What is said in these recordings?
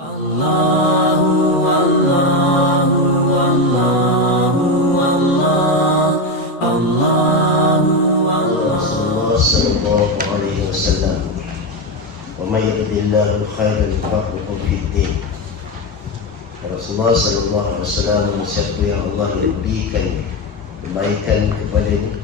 Allahu Allahu Allahu Allah Allahu Allah sallallahu alaihi wasallam. Wa may yuridillahu khairan yufaqihu fid-din. Rasulullah sallallahu alaihi wasallam, siapa yang Allah berikan kebaikan kepadanya,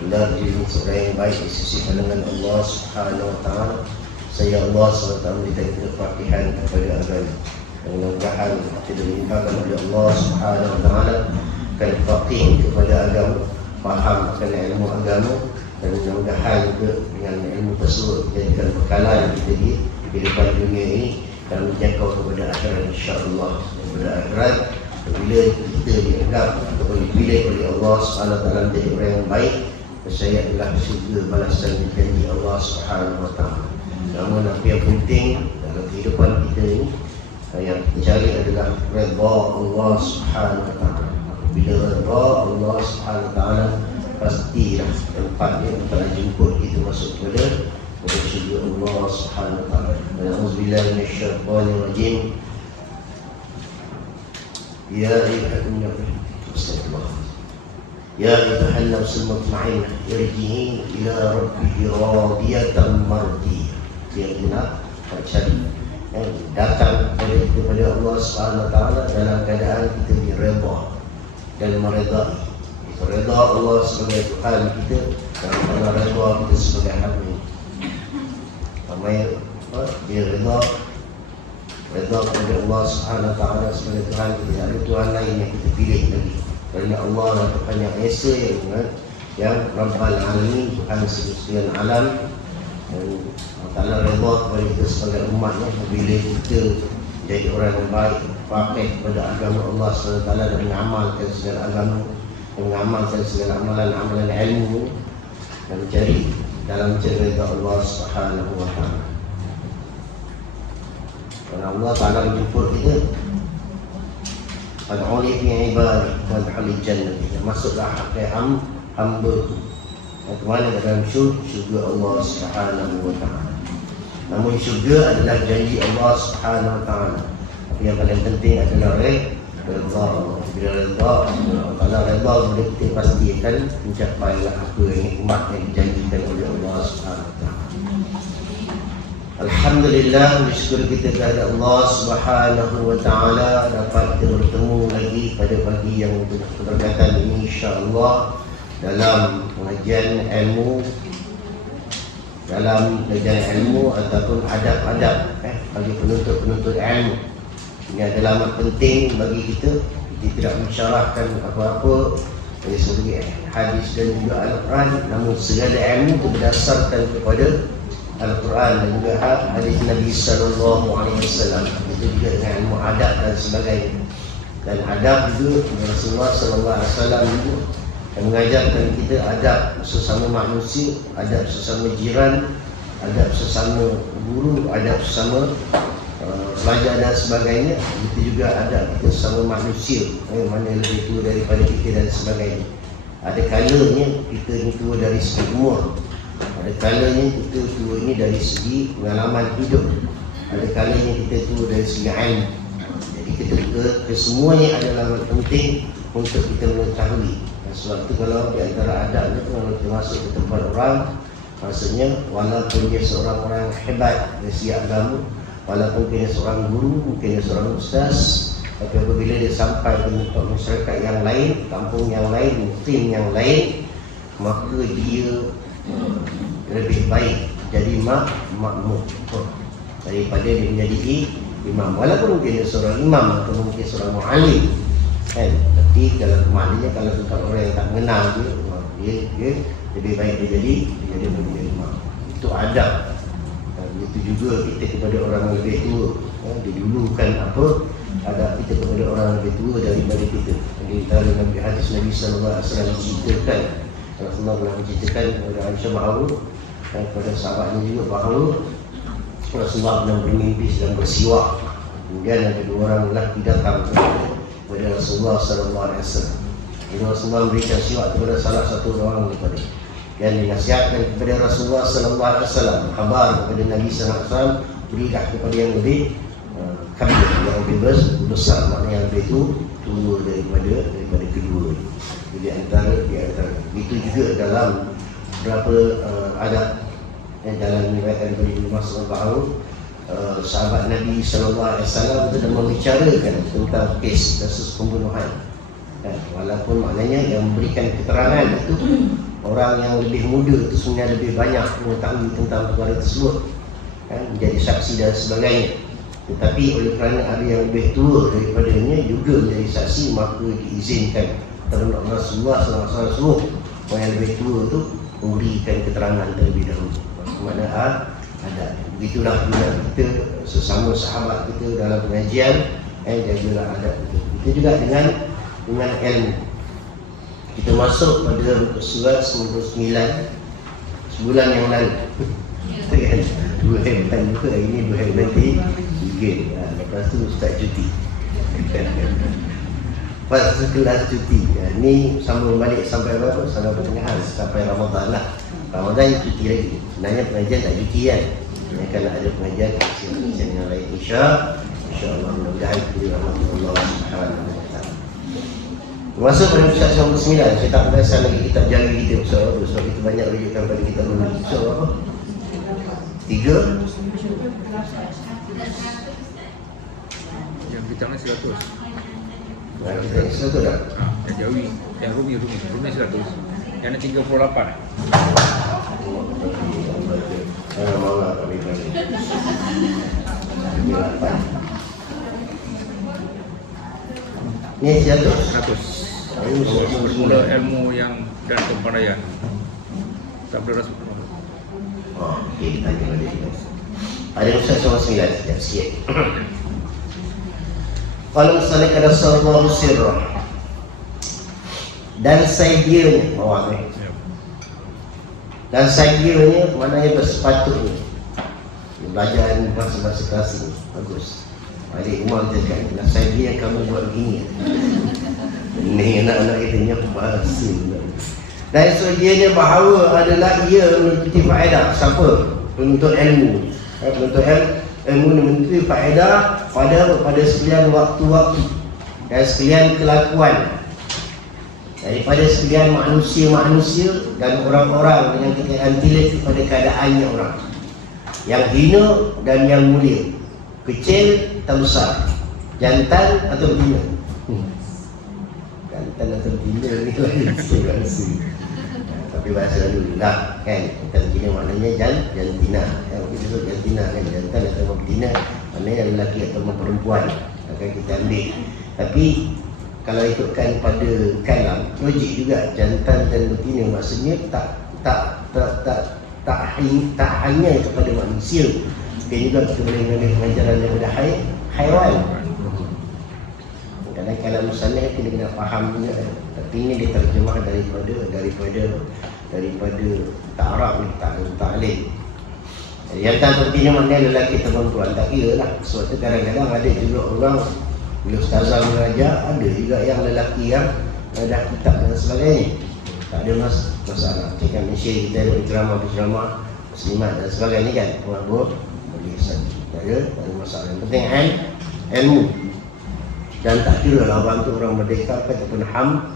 hendak jadi seorang yang baik di sisi pandangan Allah Subhanahu wa taala. Saya Allah SWT memberikan kefakihan kepada agama, dan mudah-mudahan kita dilimpahkan oleh Allah Subhanahu wa taala akan faqih kepada agama, faham akan ilmu agama, dan mudah-mudahan juga dengan ilmu tersebut menjadikan bekalan kita di kehidupan dunia ini dan menjangkau kepada akhirat, insya-Allah. Kepada akhirat, bila kita dianggap ataupun dipilih oleh Allah Subhanahu wa taala menjadi orang yang baik, saya adalah syurga balasan janji Allah Subhanahu wa taala. Namun apa yang penting dalam kehidupan kita ini, yang kita cari adalah redha Allah Subhanahu wa taala. Bila redha Allah Subhanahu wa taala, pastilah tempatnya untuk jemput kita masuk kepada syurga Allah Subhanahu wa taala. Auzubillahi minasyaitonir rajim. Ya ayyuhan nafsul mutmainnah irji'i ila rabbiki radiyatan mardiyah. Dia benar cari datang kepada Allah Subhanahu wa taala dalam keadaan kita diredha dan meredai. Kita redha Allah sebagai Tuhan kita dan Allah redha kita sebagai hamba. Ramai dia redha kepada Allah Subhanahu wa taala sebagai Tuhan kita. Ada Tuhan lain yang kita pilih lagi. Kerana Allah adalah Tuhan yang Esa, yang Rabbal Alamin, Tuhan sekalian alam. Dan Allah redha kepada kita sebagai umatnya bila kita jadi orang yang baik, pakai kepada agama Allah SWT dan mengamalkan segala agama, mengamalkan segala amalan-amalan ilmu dan mencari dalam cerita Allah Subhanahu wa taala. Dan Allah Taala menjemput kita, Al-Uli fi ibadi wa al jannah, masuklah hamba ke mana dalam syurga Allah Subhanahu wa taala. Namun syurga adalah janji Allah Subhanahu wa taala. Tapi yang paling penting adalah redha. Bila redha, Allah redha, bila kita pastikan mencapailah apa yang nikmat yang dijanjikan oleh Allah Subhanahu wa taala. Alhamdulillah, bersyukur kita kepada Allah Subhanahu wa taala dapat kita bertemu lagi pada pagi yang berkaitan ini, insya-Allah, dalam pengajian ilmu, ataupun adab-adab bagi penuntut ilmu. Ini adalah amat penting bagi kita. Kita tidak mensyarahkan apa-apa dari segi hadis dan juga Al-Quran, namun segala ilmu itu berdasarkan kepada Al-Quran dan juga hadis Nabi sallallahu alaihi wasallam. Itu juga dengan ilmu adab dan sebagainya. Dan adab juga Rasulullah sallallahu alaihi wasallam juga yang mengajarkan kita adab sesama manusia, adab sesama jiran, adab sesama guru, adab sesama pelajar dan sebagainya. Itu juga adab kita sesama manusia, mana lebih tua daripada kita dan sebagainya. Ada kalanya kita ni tua dari segi umur, ada kalanya kita tua ini dari segi pengalaman hidup, ada kalanya kita tua dari segi ilmu. Jadi kita kesemuanya adalah penting untuk kita mengetahui. Sebab itu kalau di antara adab itu, kalau kita masuk ke tempat orang, maksudnya walaupun dia seorang orang hebat dari segi agama, walaupun dia seorang guru, mungkin dia seorang ustaz, tapi apabila dia sampai ke tempat masyarakat yang lain, kampung yang lain, muslim yang lain, maka dia lebih baik jadi makmum daripada dia menjadi imam. Walaupun mungkin dia seorang imam atau mungkin seorang mu'alim, tapi kalau maknanya kalau tempat orang yang tak mengenal dia lebih baik dia jadi imam. Itu adab. Itu juga kita kepada orang yang lebih tua, didulukan apa adab kita kepada orang yang lebih tua daripada kita. Jadi dalam hadis Nabi sallallahu alaihi wasallam ceritakan, Rasulullah pernah menceritakan kepada Aisyah bahawa dan kepada sahabatnya juga bahawa Rasulullah pernah bermimpi sedang bersiwak. Kemudian ada dua orang lelaki datang kepada Rasulullah sallallahu alaihi wasallam. Rasulullah memberikan siwak kepada salah satu orang daripada dan dinasihatkan kepada Rasulullah sallallahu alaihi wasallam, kabar kepada Nabi sallallahu alaihi wasallam, berilah kepada yang lebih kami lebih besar, maknanya yang lebih tua daripada kedua. Jadi antara itu juga dalam beberapa adab dalam riwayat daripada Ibnu Mas'ud bahawa sahabat Nabi SAW itu dah membicarakan tentang kes kasus pembunuhan. Walaupun maknanya yang memberikan keterangan itu orang yang lebih muda itu sebenarnya lebih banyak mengetahui tentang perkara tersebut, menjadi saksi dan sebagainya. Tetapi oleh kerana ada yang lebih tua daripadanya juga menjadi saksi, maka diizinkan terhadap Rasulullah SAW orang yang lebih tua itu memberikan keterangan terlebih dahulu. Mana ada. Begitulah juga kita sesama sahabat kita dalam pengajian, jagalah adab itu. Kita juga dengan ilmu. Kita masuk pada surat 99 sebulan yang lalu. Kita kan 2 hari buka, hari ini 2 hari nanti lepas tu Ustaz cuti. Lepas tu kelas cuti. Ni sambung balik sampai berapa? Sampai pertengahan, sampai Ramadan lah. Ramadan cuti lagi. Sebenarnya pengajian tak cuti kan. Akan ada pengajian yang lain insya-Allah, mudah-mudahan kita Allah Subhanahu wa taala. Masuk pada surat 99, saya tak perasan lagi kitab jaga kita sebab kita banyak rujukan pada kitab dulu. Surah apa? 3 yang kita ni 100. kita ni 100 dah. Yang Jawi, yang Rumi 100. Yang ni 38. Maulah tak boleh balik. 8. Ni 100. 100. Bermula ilmu yang dan kepandaian. Tak boleh rasa. Okey, kita tanya balik. Ada Ustaz Somad 9 sekejap sikit. Kalau misalnya ada sallallahu sirrah dan sayyidnya awak ni. Dan sayyidnya maknanya bersepatutnya. Belajar bahasa klasik ni bagus. Adik Umar dia cakap, nak sayyidnya kamu buat begini. Ini anak-anak kita ni bahasa. Dan sayyidnya bahawa adalah ia menuntut faedah. Siapa? Penuntut ilmu. Penuntut ilmu menuntut faedah pada sekalian waktu-waktu dan sekalian kelakuan, daripada sekalian manusia-manusia dan orang-orang yang kita antilit kepada keadaannya orang, yang hina dan yang mulia, kecil atau besar, jantan atau betina. Jantan atau betina ni rahsia. Tapi bahasa dulu lah kan, jantan betina maknanya jantina. Kita sebut jantina kan, jantan atau betina maknanya lelaki atau perempuan akan kita ambil. Tapi kalau ikutkan pada kalam logik juga, jantan dan betina maksudnya tak hanya kepada manusia, mungkin juga kita boleh mengambil pengajaran daripada haiwan. Kadang-kadang kalam musanna kita kena faham juga, tapi ini diterjemah daripada ta'arab ni, ta'lim. Jantan atau betina maknanya lelaki atau perempuan, tak kira lah. Sebab tu kadang-kadang ada juga orang bila ustazah mengajar, ada juga yang lelaki yang ada kitab dan sebagainya. Tak ada masalah. Cakap Malaysia kita ada penceramah muslimat dan sebagainya kan. Orang boleh saja. Tak ada masalah. Yang penting ilmu. Dan tak kira lah orang tu orang merdeka ataupun hamba.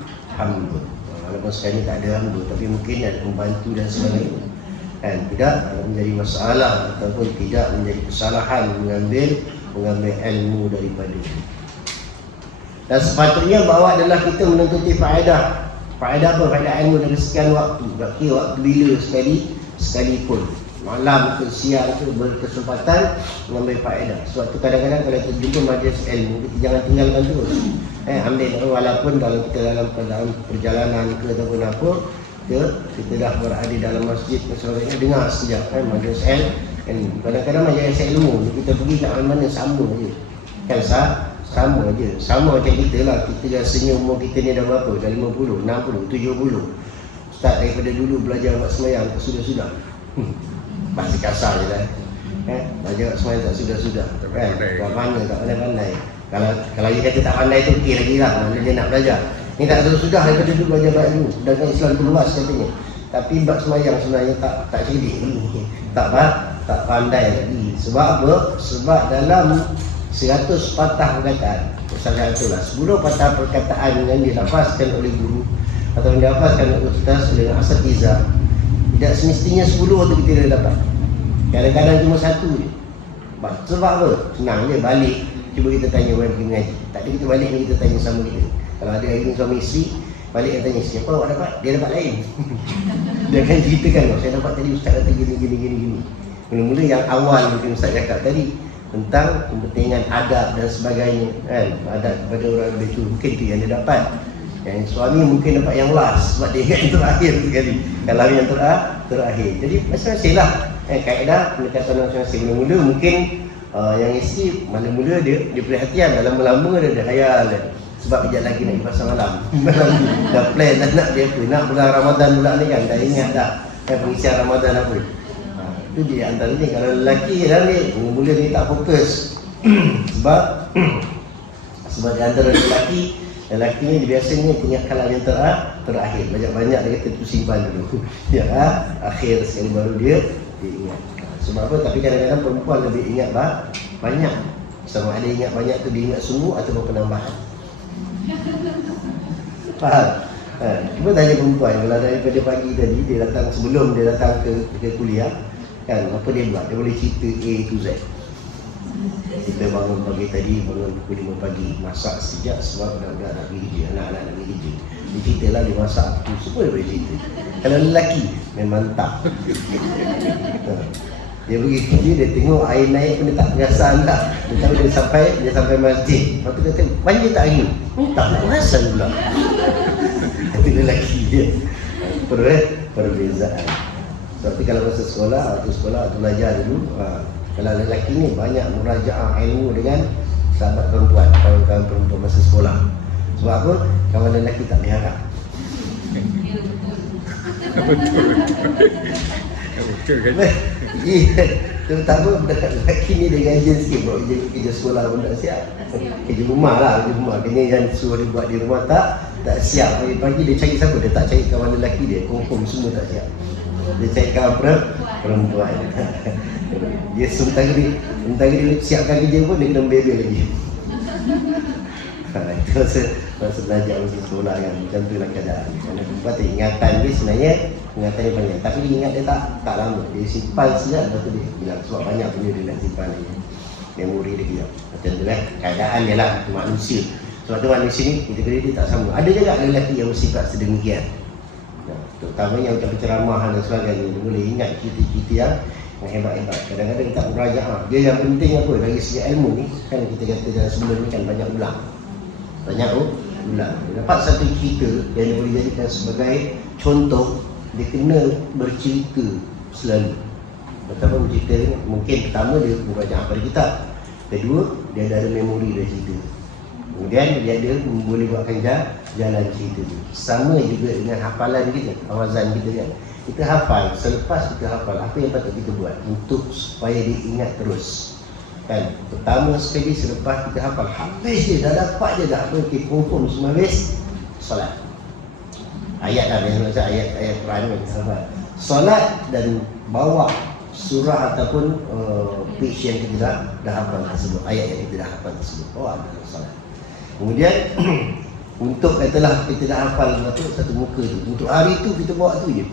Walaupun sekarang ni tak ada hamba, tapi mungkin ada pembantu dan sebagainya. Kan tidak menjadi masalah ataupun tidak menjadi kesalahan mengambil ilmu daripada. Dan sepatutnya bahawa adalah kita menuntuti faedah. Faedah apa? Faedah ilmu dari sekian waktu. Tak kira waktu bila sekalipun. Malam ke siang ke berkesempatan mengambil faedah. Sebab tu kadang-kadang kalau kita jumpa majlis ilmu, kita jangan tinggalkan terus. Ambil walaupun kalau kita dalam perjalanan ke ataupun apa, kita dah berada dalam masjid dan sebagainya, dengar sekejap majlis ilmu. Kadang-kadang majlis ilmu kita pergi kat mana-mana sama je. Kan sama je. Sama macam kita lah. Kita rasanya umur kita ni dah berapa? Dah 50, 60, 70. Start daripada dulu belajar buat semayang, sudah-sudah. Masih kasar je lah. Belajar buat semayang tak sudah-sudah. Tak pandai. Kalau dia kata tak pandai tu okey lagi lah. Mana dia nak belajar. Ni tak sudah daripada dulu belajar buat ilmu. Sedangkan Islam tu luas katanya. Tapi buat semayang sebenarnya tak cerdik. Tak pandai lagi. Sebab apa? Sebab dalam 100 patah perkataan, misalnya itulah 10 patah perkataan yang dilafazkan oleh guru atau dilafazkan oleh ustaz dengan asatiza, tidak semestinya 10 itu kita dah dapat. Kadang-kadang cuma satu je. Sebab apa? Senang je balik. Cuba kita tanya orang pergi mengaji. Tak ada kita balik ni kita tanya sama kita. Kalau ada hari ni suami isteri, balik dia tanya, siapa awak dapat? Dia dapat lain. Dia akan ceritakan, saya dapat tadi ustaz kata gini. Mula-mula yang awal mungkin ustaz cakap tadi tentang kepentingan adab dan sebagainya, kan? Adab kepada orang lebih tu, mungkin tu yang dia dapat. Yang suami mungkin dapat yang last sebab dia ingat yang terakhir sekali. Kalau yang terakhir. Jadi masing-masing lah. Kaedah pendekatan masing-masing. Mula-mula mungkin yang isteri mula-mula dia perhatian, lama-lama dia ada khayal dia. Sebab kejap lagi nak pergi pasar malam. Dah plan dah nak dia apa. Nak bulan Ramadan pula ni kan. Dah ingat dah pengisian Ramadan apa. Itu dia antaranya. Kalau lelaki dah ni mula-mula dia tak fokus. Sebab di antara lelaki ni biasanya ingat kalam yang terakhir. Banyak-banyak dia kata tu simpan dulu. Ya, akhir sekali baru dia ingat. Sebab apa? Tapi kadang-kadang perempuan lebih ingat banyak. Sama ada ingat banyak tu dia ingat sungguh atau penambahan. Faham? Cuba tanya perempuan, kalau daripada pagi tadi dia datang, sebelum dia datang ke kuliah, kan, apa dia buat? Dia boleh cerita A to Z. Kita bangun pagi tadi, bangun pukul 5 pagi, masak sejak sebab budak-budak nak pergi kerja, anak-anak nak pergi kerja. Dia ceritalah dia masak tu, semua dia boleh cerita. Kalau lelaki, memang tak. Dia pergi kerja, dia tengok air naik pun dia tak perasan tak. Dia tahu dia sampai masjid. Lepas tu dia kata, banjir tak hari? Tak nak perasan pula. Itu lelaki dia. Perbezaan. Sebab tu kalau masa sekolah atau belajar dulu, kalau lelaki ni banyak murajaah ilmu dengan sahabat perempuan, kawan-kawan perempuan masa sekolah. Sebab apa? Kawan lelaki tak diharap. Betul kan? Terutama budak lelaki ni dia ganjil sikit buat kerja sekolah pun tak siap. Kerja rumah lah, kena yang suruh dia buat di rumah tak siap. Pagi-pagi dia cari siapa? Dia tak cari kawan lelaki dia, confirm semua tak siap. Dia cari kawan perempuan. Dia sementara dia siapkan kerja pun dia kena bebel lagi. Itu masa belajar masa sekolah kan, macam tu lah keadaan. Kerana perempuan tu ingatan dia sebenarnya ingatan dia banyak, tapi dia ingat dia tak lama. Dia simpan sekejap, lepas tu dia bilang sebab banyak benda dia nak simpan lagi. Memori dia kejap. Macam tu lah keadaan dia lah, manusia. Sebab tu manusia ni kita kira dia tak sama. Ada juga lelaki yang bersifat sedemikian. Terutamanya macam penceramah dan sebagainya, dia boleh ingat cerita-cerita yang hebat-hebat. Kadang-kadang kita murajaah. Dia yang penting apa? Dari segi ilmu ni, kan kita kata dalam sebelum ni kan banyak ulang. Dapat satu cerita yang dia boleh jadikan sebagai contoh, dia kena bercerita selalu. Betapa bercerita ni, mungkin pertama dia murajaah pada kitab, kedua dia ada memori dia cerita, kemudian dia ada boleh buatkan jalan cerita tu. Sama juga dengan hafalan kita, awazan kita kan. Kita hafal, selepas kita hafal apa yang patut kita buat untuk supaya dia ingat terus. Kan, pertama sekali selepas kita hafal, habis dia dah dapat je dah apa, kita confirm semua habis, solat. Ayat lah, biasa ayat Quran kan, hafal. Solat dan bawa surah ataupun page yang kita dah hafal tersebut, ayat yang kita dah hafal tersebut, bawa dalam solat. Kemudian untuk katalah kita dah hafal satu muka tu, untuk hari tu kita bawa tu je.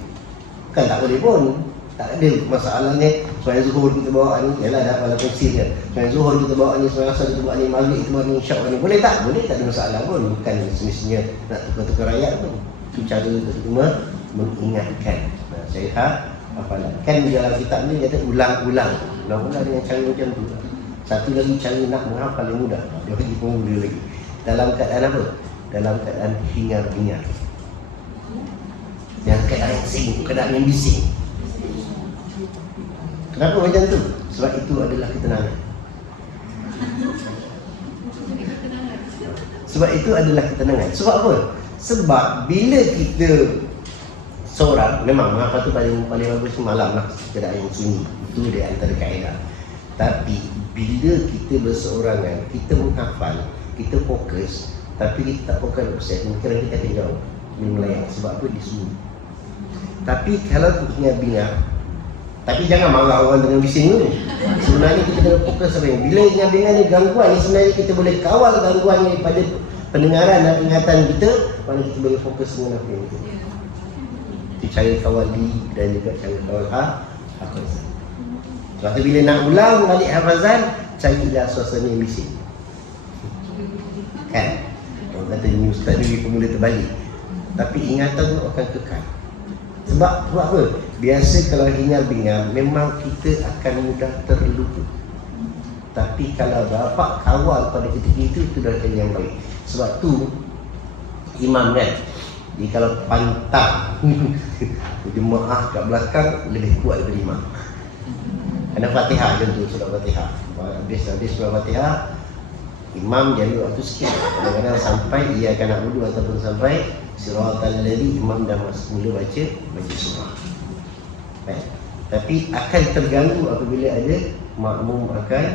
Kan tak boleh pun, tak ada masalahnya. Sembahyang zuhur kita bawa ni, yalah dah hafal tafsir kan. Sembahyang zuhur kita bawa ni, sembahyang asar kita bawa ni, maghrib kita bawa ni, isyak ni. Boleh tak? Boleh, tak ada masalah pun. Bukan semestinya nak tukar-tukar ayat pun. Itu cara cuma mengingatkan. Saya hafalan. Kan di dalam kitab ni dia kata ulang-ulang dengan cara macam tu. Satu lagi cara nak menghafal yang mudah. Dia bagi pemula lagi. Dalam keadaan apa? Dalam keadaan hingar-bingar. Yang keadaan yang sibuk, keadaan yang bising. Kenapa macam tu? Sebab itu adalah ketenangan. Sebab itu adalah ketenangan. Sebab apa? Sebab bila kita seorang, memang apa tu paling bagus malam lah, keadaan yang sunyi. Itu dia antara kaedah. Tapi bila kita berseorangan, kita menghafal, kita fokus, tapi kita tak fokus 100%, mungkin kita akan jauh melayang. Sebab apa? Dia sunyi. Tapi kalau kita bingar, Tapi jangan marah orang dengan bising dulu. Sebenarnya kita kena fokus apa yang bila dengan ni gangguan ni, sebenarnya kita boleh kawal gangguan ni daripada pendengaran dan ingatan kita, mana kita boleh fokus dengan apa yang kita. Itu cara kawal diri dan juga cara kawal hafazan. Sebab tu bila nak ulang balik hafazan, carilah suasana yang bising. Kan? Orang kata ni ustaz ni pemula terbalik. Tapi ingatan tu akan kekal. Sebab apa? Biasa kalau hingar-bingar memang kita akan mudah terlupa. Tapi kalau dapat kawal pada ketika itu dah yang baik. Sebab tu imam kan, jadi kalau pantang jemaah kat belakang lebih kuat daripada imam. Kena Fatihah contoh, surah Fatihah. Habis surah Fatihah, imam jadi waktu sikit. Kadang-kadang sampai ia akan nak wudu ataupun sampai siratal ladzina, imam dah mula baca surah. Baik. Tapi akan terganggu apabila ada makmum akan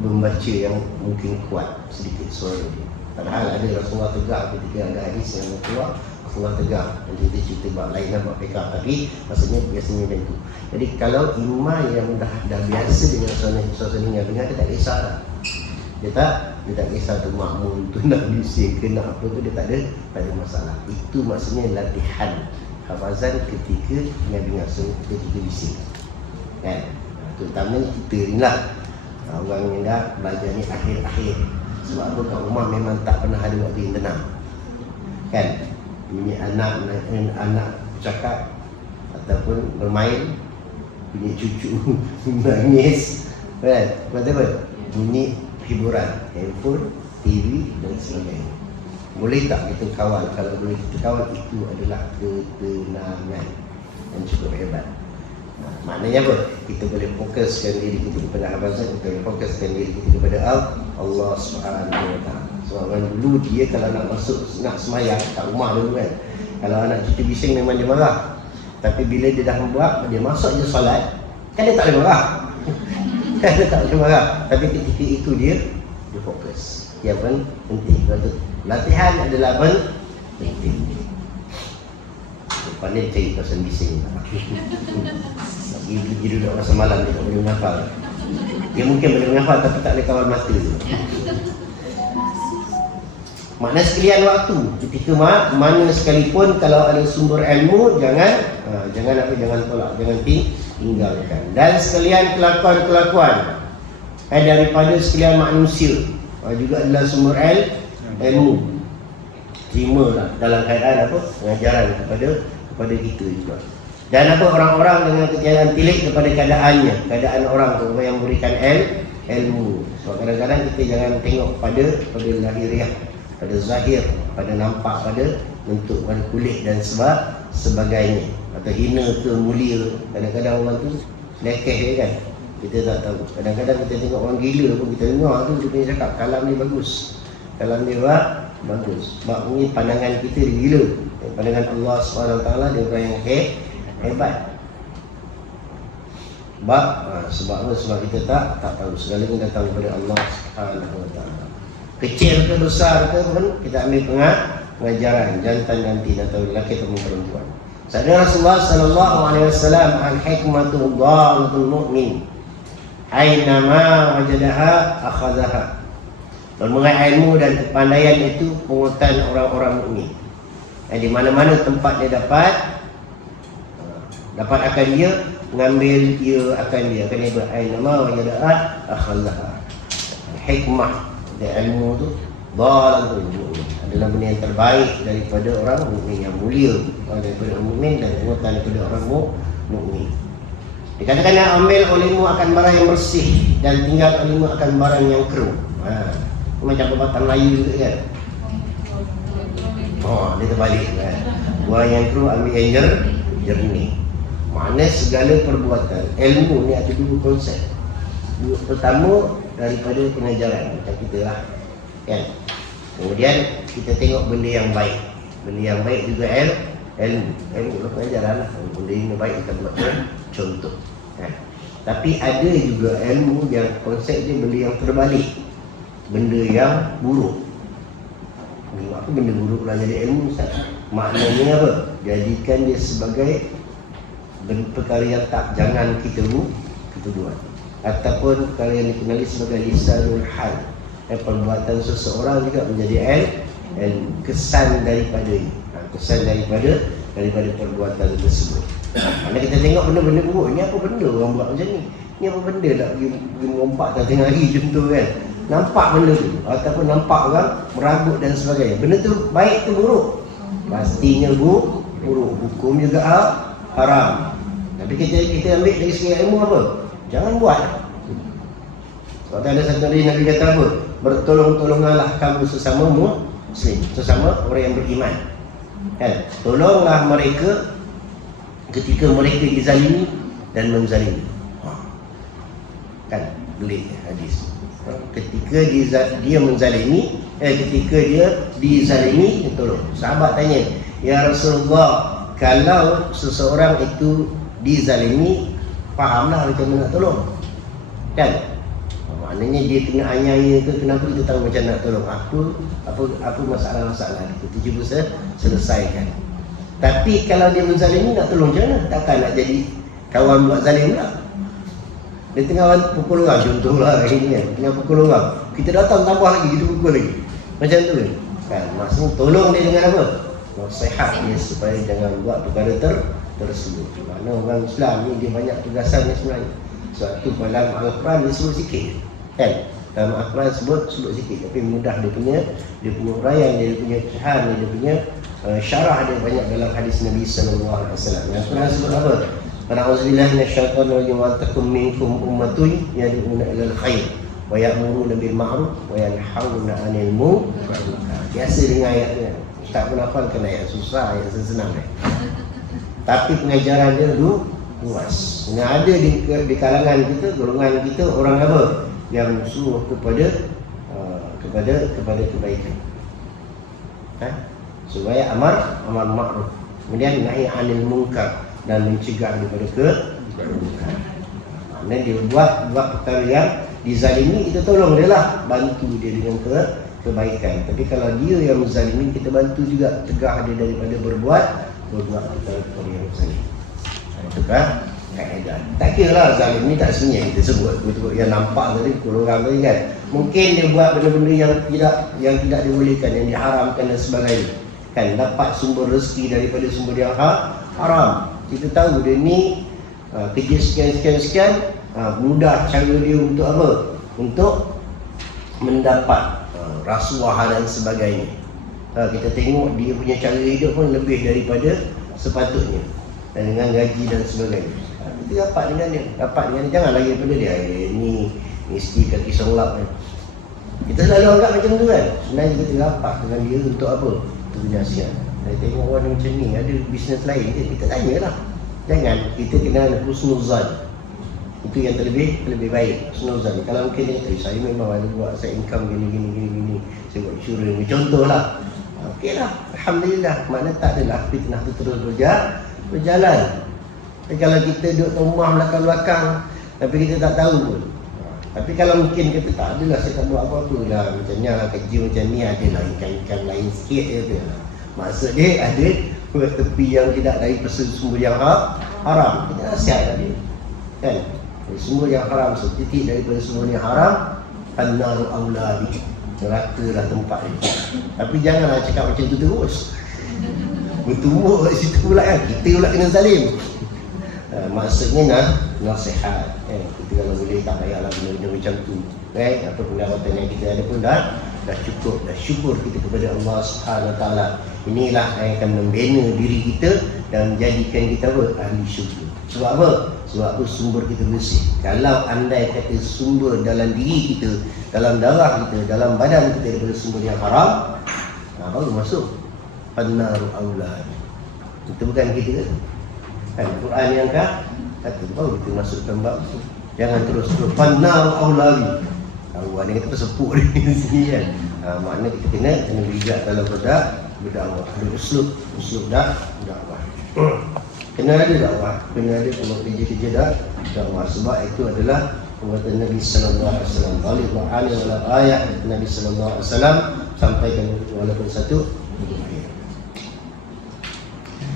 membaca yang mungkin kuat sedikit suara dia. Padahal ada Rasulullah tegak ketika ada hadis yang keluar, Rasulullah tegak dan kita cerita bab lain dan bab fiqh, tapi maksudnya biasanya macam tu. Jadi kalau imam yang dah biasa dengan suasana dengar dia tak kisah lah. Dia tak kisah tu makmum tu nak bising ke nak apa tu, dia tak ada masalah. Itu maksudnya latihan hafazan ketika dengar ketika bising. Kan? Terutamanya kita ni lah, orang yang dah belajar ni akhir-akhir. Sebab apa, kat rumah memang tak pernah ada waktu yang tenang. Kan? Bunyi anak cakap ataupun bermain, bunyi cucu nangis, kan? Betul? Bunyi hiburan, handphone, TV dan sebagainya. Boleh tak kita kawal? Kalau boleh kita kawal, itu adalah ketenangan yang cukup hebat. Maknanya apa? Kita boleh fokuskan diri kita kepada hafazan, kita boleh fokuskan diri kita kepada Allah Subhanahu Wa Taala. Sebab orang dulu dia kalau nak masuk nak semayang kat rumah dulu kan, kalau anak cucu bising memang dia marah. Tapi bila dia dah membuat, dia masuk je solat, kan dia tak boleh marah. Kan dia tak boleh marah. Tapi ketika itu dia fokus. Yang penting. Latihan adalah penting. Pandai cari pasal bising. Pergi duduk masa malam dia tak boleh menghafal. Dia mungkin boleh menghafal tapi tak boleh kawal mata tu. Makna sekalian waktu, ketika mana sekalipun kalau ada sumber ilmu, jangan tolak, jangan tinggalkan. Dan sekalian kelakuan-kelakuan daripada sekalian manusia juga adalah sumber ilmu. Terimalah dalam keadaan apa? Pengajaran kepada kita juga. Dan apa, orang-orang dengan ketiadaan tilik kepada keadaan orang tu yang memberikan ilmu. Sebab kadang-kadang kita jangan tengok pada lahiriah, pada zahir, pada nampak, pada bentuk, pada kulit dan sebagainya. Atau hina ke mulia. Kadang-kadang orang tu lekeh kan, kita tak tahu. Kadang-kadang kita tengok orang gila pun kita dengar tu dia punya cakap kalam ni bagus, kalam ni bagus. Sebab ni pandangan kita dia gila. Pandangan Allah SWT dia orang yang hebat. Sebab kita tak tahu, segalanya datang daripada Allah SWT. Kecil ke besar ke pun kita ambil pengajaran, jantan dan tina atau lelaki atau perempuan. Sabda Rasulullah sallallahu alaihi wasallam, al-hikmatu dhalatul mu'min, ainama wajadaha akhadhaha. Bermengenai ilmu dan kepandaian itu pungutan orang-orang mukmin. Di mana-mana tempat dia dapat akan dia mengambil, dia akan dia ainama wajadaha akhadhaha. Hikmah dan ilmu tu dhalatul mu'min adalah benda yang terbaik daripada orang mukmin, yang mulia daripada orang mukmin dan pungutan daripada orang mukmin. Dikatakan yang ambil olehmu akan barang yang bersih dan tinggal olehmu akan barang yang keruh. Macam perbuatan Melayu juga kan. Dia terbalik kan. Buang yang keruh, ambil yang jernih. Maknanya segala perbuatan, ilmu ni ada dua konsep. Pertama daripada pengajaran macam kita lah kan. Kemudian kita tengok benda yang baik. Benda yang baik juga ilmu lah, pengajaran lah. Benda yang baik kita buat contoh kan. Tapi ada juga ilmu yang konsep dia benda yang terbalik, benda yang buruk. Apa benda buruk lah jadi ilmu Ustaz? Maknanya apa? Jadikan dia sebagai perkara yang tak jangan kita buat, ataupun perkara yang dikenali sebagai lisanul hal, perbuatan seseorang juga menjadi kesan daripada perbuatan tersebut. Mana kita tengok benda-benda buruk, ni apa benda orang buat macam ni? Ni apa benda nak pergi melompat tengah hari contoh kan? Nampak benda tu, ataupun nampak orang meragut dan sebagainya. Benda tu baik tu buruk? Pastinya buruk. Hukum juga haram. Tapi kita ambil dari segi ilmu apa? Jangan buat. Sebab ada satu hari Nabi kata apa? Bertolong-tolonglah kamu sesama Muslim, sesama orang yang beriman. Kan? Tolonglah mereka ketika mereka dizalimi dan menzalimi. Kan? Belik hadis. Ketika dia menzalimi, ketika dia dizalimi, tolong. Sahabat tanya, ya Rasulullah, kalau seseorang itu dizalimi, fahamlah macam mana nak tolong. Kan? Maknanya dia kena aniaya ke, kenapa kita tahu macam nak tolong? Apa masalah-masalah itu cuba selesaikan. Tapi kalau dia menzalimi, nak tolong macam mana? Takkan nak jadi kawan buat zalim pula. Dia tengah pukul orang, contohlah ini kan, tengah pukul orang, kita datang tambah lagi, kita pukul lagi. Macam tu kan? Maksudnya tolong dia dengan apa? Nasihat dia supaya jangan buat perkara tersebut. Mana orang Islam ni dia banyak tugasan ni sebenarnya. Sebab tu dalam Al-Quran dia sebut sikit kan? Dalam Al-Quran sebut sikit, tapi mudah dia punya uraian, dia punya kehan, dia punya syarah dia banyak dalam hadis Nabi sallallahu alaihi wasallam. Yang Quran sebut apa? A'udzubillahi minasyaitonir rajim, wa takum minkum ummatun yad'una ilal khair wa ya'muruna bil ma'ruf wa yanhauna 'anil munkar. Biasa dengar ayat ni. Ustaz pun hafalkan ayat susah, ayat senang ni. Tapi pengajaran dia luas. Ada di kalangan kita, golongan kita orang apa? Yang suruh kepada kebaikan. Supaya amar ma'ruf, kemudian nahi 'anil munkar, dan mencegah daripada keburukan. Maknanya dia buat perkara yang dizalimi, kita tolong dia lah, bantu dia dengan kebaikan. Tapi kalau dia yang menzalimi, kita bantu juga, tegah dia daripada berbuat perkara yang zalim. Itu kan kaedah. Tak kira lah zalim ni tak sebenarnya kita sebut betul-betul yang nampak tadi pukul orang tadi kan. Mungkin dia buat benda-benda yang tidak dibolehkan, yang diharamkan dan sebagainya. Kan dapat sumber rezeki daripada sumber yang haram. Kita tahu dia ni kerja sekian, mudah cara dia untuk apa? Untuk mendapat rasuah dan sebagainya. Kita tengok dia punya cara hidup pun lebih daripada sepatutnya, dan dengan gaji dan sebagainya. Kita dapat dengan dia, jangan lagi daripada dia. Ni mesti kaki solap kan. Kita selalu anggap macam tu kan. Sebenarnya kita rapat dengan dia untuk apa? Untuk penyaksian. Saya tengok orang macam ni, ada bisnes lain, kita tanyalah. Jangan, kita kena husnuzan. Itu yang lebih baik, husnuzan. Kalau mungkin dia kata, saya memang ada buat, saya income gini, saya buat insurans, contohlah. Okeylah, Alhamdulillah, makna tak adalah fitnah tu terus berjalan. Tapi kalau kita duduk rumah belakang-belakang, tapi kita tak tahu pun. Tapi kalau mungkin kita tak adalah, saya tak buat apa-apa lah, macam ni lah, kerja macam ni, adalah income lain sikit je. Maksud dia ada tepi yang tidak dari sumber yang haram. Kita nasihat dia kan, sumber yang haram, setitik daripada sumber yang haram, an-naru aula bi, neraka lah tempat dia. Tapi janganlah cakap macam tu terus, bertumbuk kat situ pula kan, kita pula kena zalim. Maksudnya nasihat kan, kita kalau boleh tak payahlah benda-benda macam tu kan. Apa pendapatan yang kita ada pun dah cukup, dah syukur kita kepada Allah Subhanahu Wa Taala. Inilah yang akan membina diri kita dan menjadikan kita apa? Ahli syurga. Sebab apa? Sebab apa? Sumber kita bersih. Kalau andai kata sumber dalam diri kita, dalam darah kita, dalam badan kita daripada sumber yang haram, baru masuk an-naru aula. Itu bukan kita kan? Quran yang kata baru kita masukkan bab tu. Jangan terus an-naru aula. Ada yang kata tersepuk di sini kan. Makna kita kena bijak dalam berdakwah. Ada uslub dakwah. Kena ada dakwah, kena ada kalau kerja dakwah. Sebab itu adalah perbuatan Nabi sallallahu alaihi wasallam. Balik dalam ayat Nabi sallallahu alaihi wasallam sampaikan walaupun satu ayat.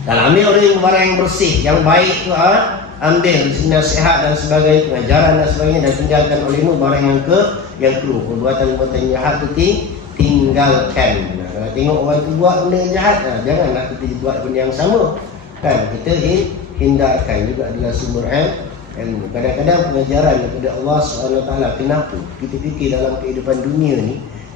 Dan ambil barang yang bersih, yang baik tu ambil nasihat dan sebagainya, pengajaran dan sebagainya, dan tinggalkan olehmu barang yang keluar. Perbuatan-perbuatan jahat tu tinggalkan. Kalau tengok orang tu buat benda yang jahat, janganlah kita buat benda yang sama. Kan kita hindarkan. Juga adalah sumber ilmu. Kadang-kadang pengajaran daripada Allah SWT. Kenapa kita fikir dalam kehidupan dunia ni,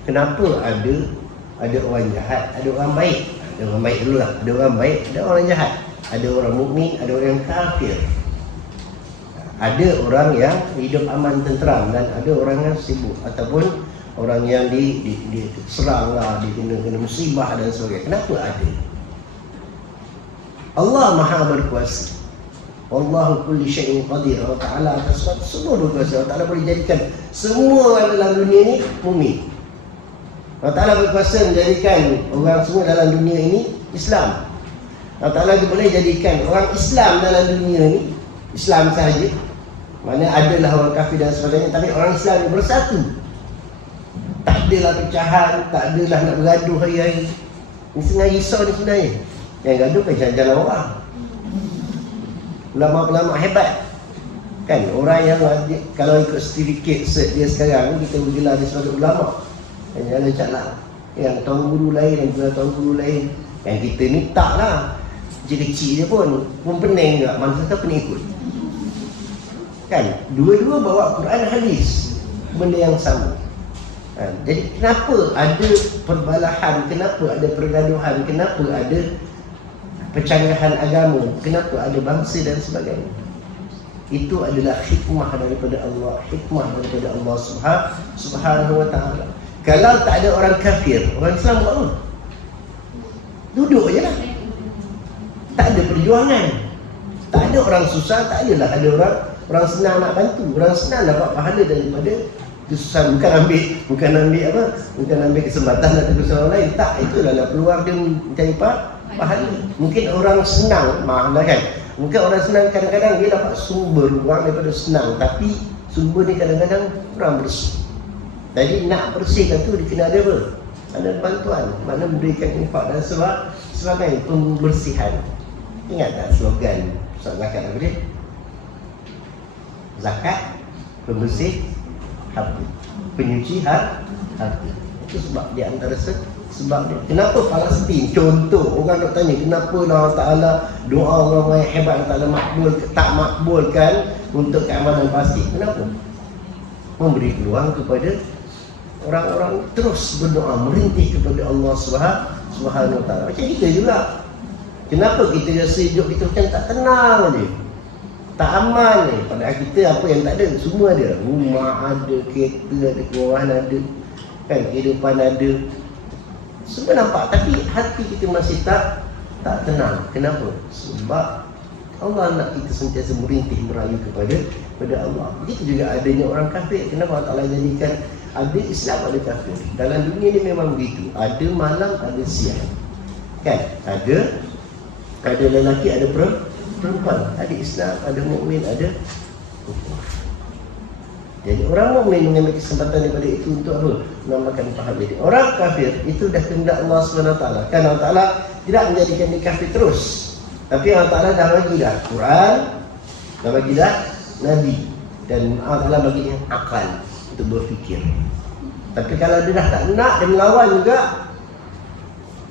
kenapa ada orang jahat, ada orang baik. Ada orang baik dululah, ada orang baik, ada orang jahat, ada orang mukmin, ada orang yang kafir, ada orang yang hidup aman tenteram, dan ada orang yang sibuk ataupun orang yang diserang lah, kena musibah dan sebagainya. Kenapa ada? Allah Maha berkuasa. Wallahu kulli syai'in qadir. Allah Ta'ala atas semua berkuasa. Allah Ta'ala boleh jadikan semua orang dalam dunia ni mukmin. Allah Ta'ala berkuasa menjadikan orang semua dalam dunia ini Islam. Allah Ta'ala boleh jadikan orang Islam dalam dunia ini Islam sahaja. Mana adalah orang kafir dan sebagainya, tapi orang Islam ni bersatu. Tak adalah pecahan, tak adalah nak bergaduh hari-hari. Ini setengah risau ni sebenarnya. Yang gaduh kan jalan-jalan orang. Ulama-ulama hebat. Kan orang yang kalau ikut sertifikat cert dia sekarang, kita bergelar dia sebagai ulama. Yang jalan cakap yang tuan guru lain dan juga tuan guru lain. Yang kita ni taklah. Kecil-kecil dia pun pening juga. Manusia tu pengikut. Kan dua-dua bawa Quran hadis, benda yang sama. Jadi kenapa ada perbalahan, kenapa ada pergaduhan, kenapa ada percanggahan agama, kenapa ada bangsa dan sebagainya? Itu adalah hikmah daripada Allah, Subhanahu wa ta'ala. Kalau tak ada orang kafir, orang Islam buat apa? Duduk je lah. Tak ada perjuangan. Tak ada orang susah, tak adalah ada orang senang nak bantu. Orang senang dapat pahala daripada kesusahan. Bukan ambil kesempatan atau kesempatan lain. Tak, itulah peluang dia mencari pahala. Mungkin orang senang, maaflah kan. Mungkin orang senang kadang-kadang dia dapat sumber uang daripada senang, tapi sumber ni kadang-kadang kurang bersih. Jadi nak bersihkan tu dia kena ada apa? Ada bantuan, mana memberikan infak dan sebagainya, pembersihan. Ingat tak slogan Ustaz Zakat apa dia? Zakat pembersih hati, penyuci hati. Itu sebab di antara sebab dia. Kenapa Palestin? Contoh orang nak tanya kenapa Allah Ta'ala doa orang yang hebat Allah Ta'ala tak makbulkan untuk keamanan Palestin. Kenapa? Memberi peluang kepada orang-orang terus berdoa, merintih kepada Allah Subhanahu wa ta'ala. Macam kita juga. Kenapa kita rasa hidup kita macam tak tenang je, tak aman ni? Padahal kita apa yang tak ada, semua ada. Rumah ada, kereta ada, keluaran ada, kan, kehidupan ada, semua nampak, tapi hati kita masih tak tenang. Kenapa? Sebab Allah nak kita sentiasa merintih, merayu kepada Allah. Begitu juga adanya orang kafir. Kenapa Allah Ta'ala jadikan ada Islam, ada kafir? Dalam dunia ni memang begitu. Ada malam, ada siang. Kan? Ada lelaki, ada perempuan. Ada Islam, ada mukmin, ada kufur. Jadi orang mukmin mengambil kesempatan daripada itu untuk apa? Menambahkan pahala dia. Orang kafir itu dah kehendak Allah SWT. Kan Allah Ta'ala tidak menjadikan dia kafir terus, tapi Allah Ta'ala dah bagi dah Quran, dah bagi dah Nabi, dan Allah Ta'ala bagi dia akal untuk berfikir. Tapi kalau dia dah tak nak, dia melawan juga,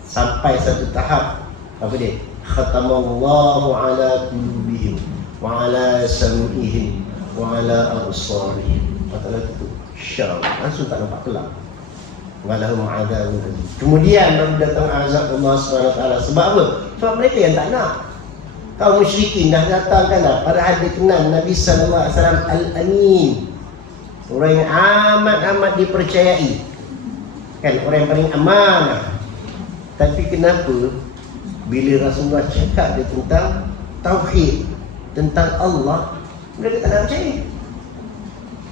sampai satu tahap apa dia? Khatamallahu ala qulubihim wa ala sam'ihim wa ala absarihim. Allah itu syar, langsung tak nampak kelak. Walahum adzabun alim. Kemudian baru datang azab Allah SWT. Sebab apa? Sebab mereka yang tak nak. Kaum musyrikin dah datang kan dah, padahal dia kenal Nabi SAW Al-Amin, orang yang amat dipercayai, kan, orang yang paling amanah. Tapi kenapa bila Rasulullah cakap dia tentang tauhid, tentang Allah, mereka tak nak percaya.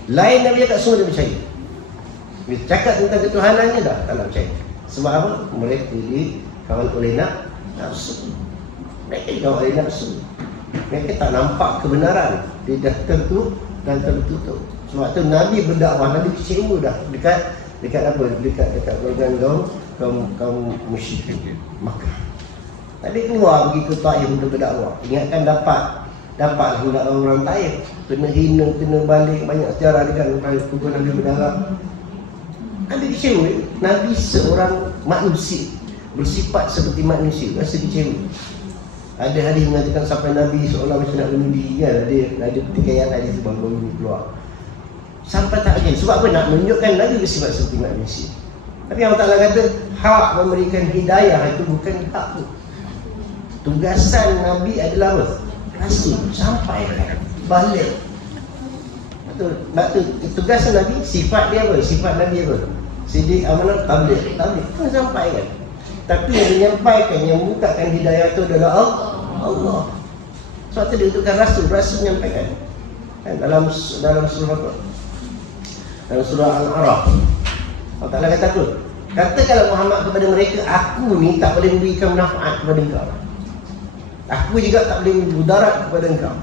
Lain Nabi tak semua dia percaya. Dia cakap tentang ketuhanannya dah tak nak percaya. Sebab apa? Mereka dikawal oleh nafsu. Mereka dikawal oleh nafsu. Mereka tak nampak kebenaran. Dia dah tertutup dan tertutup. Sebab tu Nabi berdakwah, Nabi kecewa dah dekat apa? Dekat golongan kaum musyrikin Makkah. Tadi keluar pergi ke Taif untuk berdakwah. Ingatkan dapatlah hendak orang Taif. Kena hina, kena balik, banyak sejarah dengan pukul Nabi berdarah. Ada kecewa. Nabi seorang manusia, bersifat seperti manusia, rasa kecewa. Ada hadis mengatakan sampai Nabi seolah macam nak bunuh diri kan. Ada pertikaian hadis sebab ini keluar. Sampai tak ada. Sebab apa? Nak menunjukkan Nabi bersifat seperti manusia. Tapi Allah Ta'ala kata hak memberikan hidayah itu bukan hak tu. Tugasan Nabi adalah apa? Rasul, sampaikan, balik. Betul. Tugasan Nabi, sifat dia apa? Sifat Nabi apa? Sidik, amanah, tabligh. Kan sampaikan. Tapi yang menyampaikan, yang membukakan hidayah itu adalah Allah. Sebab itu diutuskan Rasul menyampaikan. Kan dalam surah apa? Dalam surah Al-A'raf, Allah Ta'ala kata apa? Katakanlah Muhammad kepada mereka, aku ni tak boleh memberikan manfaat kepada engkau. Aku juga tak boleh mudarat kepada engkau.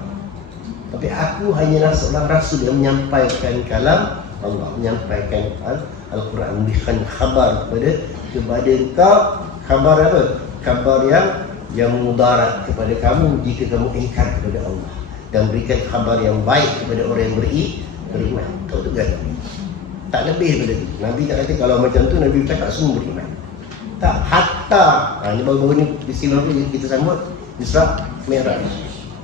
Tapi aku hanyalah seorang Rasul yang menyampaikan kalam Allah, menyampaikan Al-Quran, memberikan khabar kepada engkau. Khabar apa? Khabar yang mudarat kepada kamu jika kamu ingkar kepada Allah, dan berikan khabar yang baik kepada orang yang beriman. Kau tugas Nabi. Tak lebih daripada itu. Nabi tak kata kalau macam tu Nabi bercakap semua beriman. Tak, hatta ini baru-baru ni peristiwa kita sambut Isra Mi'raj.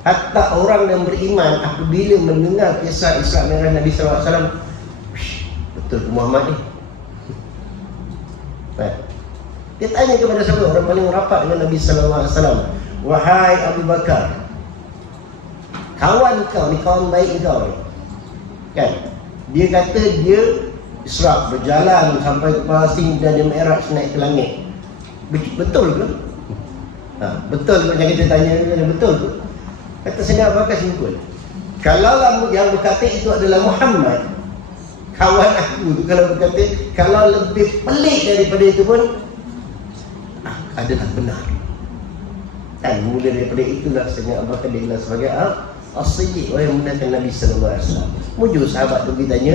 Hatta orang yang beriman apabila mendengar kisah Isra Mi'raj Nabi SAW, betul ke Muhammad ni? Baik. Dia tanya kepada siapa? Orang paling rapat dengan Nabi SAW. Wahai Abu Bakar, kawan kau ni, kawan baik kau ni, kan? Dia kata dia Isra, berjalan sampai ke Palestin dan dia Mi'raj naik ke langit. Betul ke? Betul ke macam kita tanya, betul ke? Kata Sayyidina Abu Bakar simpul. Kalau yang berkata itu adalah Muhammad, kawan aku tu, kalau berkata, kalau lebih pelik daripada itu pun adalah benar. Dan mula daripada itulah Sayyidina Abu Bakar digelar sebagai As-Siddiq, orang yang membenarkan Nabi SAW. Mujur sahabat tu pergi tanya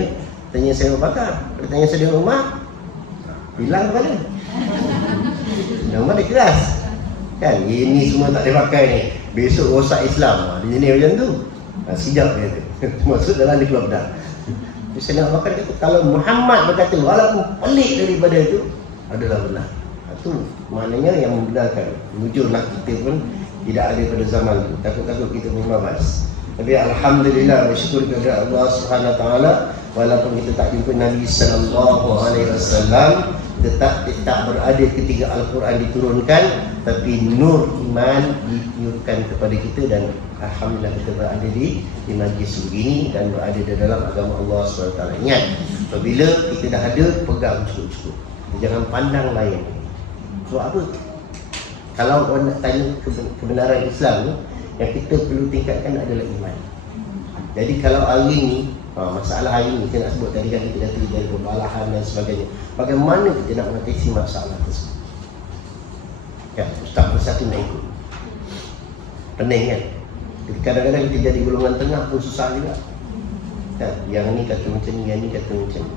Sayyidina Abu Bakar. Dia tanya Sayyidina Umar, bilang kepada Sayyidina Umar dia keras kan, ini semua tak boleh pakai ni, besok rosak Islam. Dia jenis macam tu. Sidap dia tu. Maksud dalam dia keluar pedang. Sayyidina Abu Bakar kata kalau Muhammad berkata walaupun pelik daripada itu adalah benar. Itu maknanya yang membenarkan. Mujurlah kita pun tidak ada pada zaman itu. Takut-takut kita membabas. Tapi alhamdulillah, bersyukur kepada Allah Subhanahu Wa Taala, walaupun kita tak jumpa Nabi sallallahu alaihi wasallam, tetap berada ketika Al-Quran diturunkan, tapi nur iman ditiupkan kepada kita, dan alhamdulillah kita berada di majlis begini dan berada di dalam agama Allah SWT. Ingat, apabila kita dah ada, pegang cukup-cukup. Jangan pandang lain. Sebab apa? Kalau orang nak tanya kebenaran Islam ni, yang kita perlu tingkatkan adalah iman. Jadi kalau hari ini, masalah hari ini kita nak sebut, tadi kan kita dah terjadi perbalahan dan sebagainya. Bagaimana kita nak mengatasi masalah tersebut? Ya, Ustaz bersatu nak ikut. Pening kan? Jadi kadang-kadang kita jadi golongan tengah pun susah juga. Ya, yang ni kata macam ni, yang ni kata macam ni.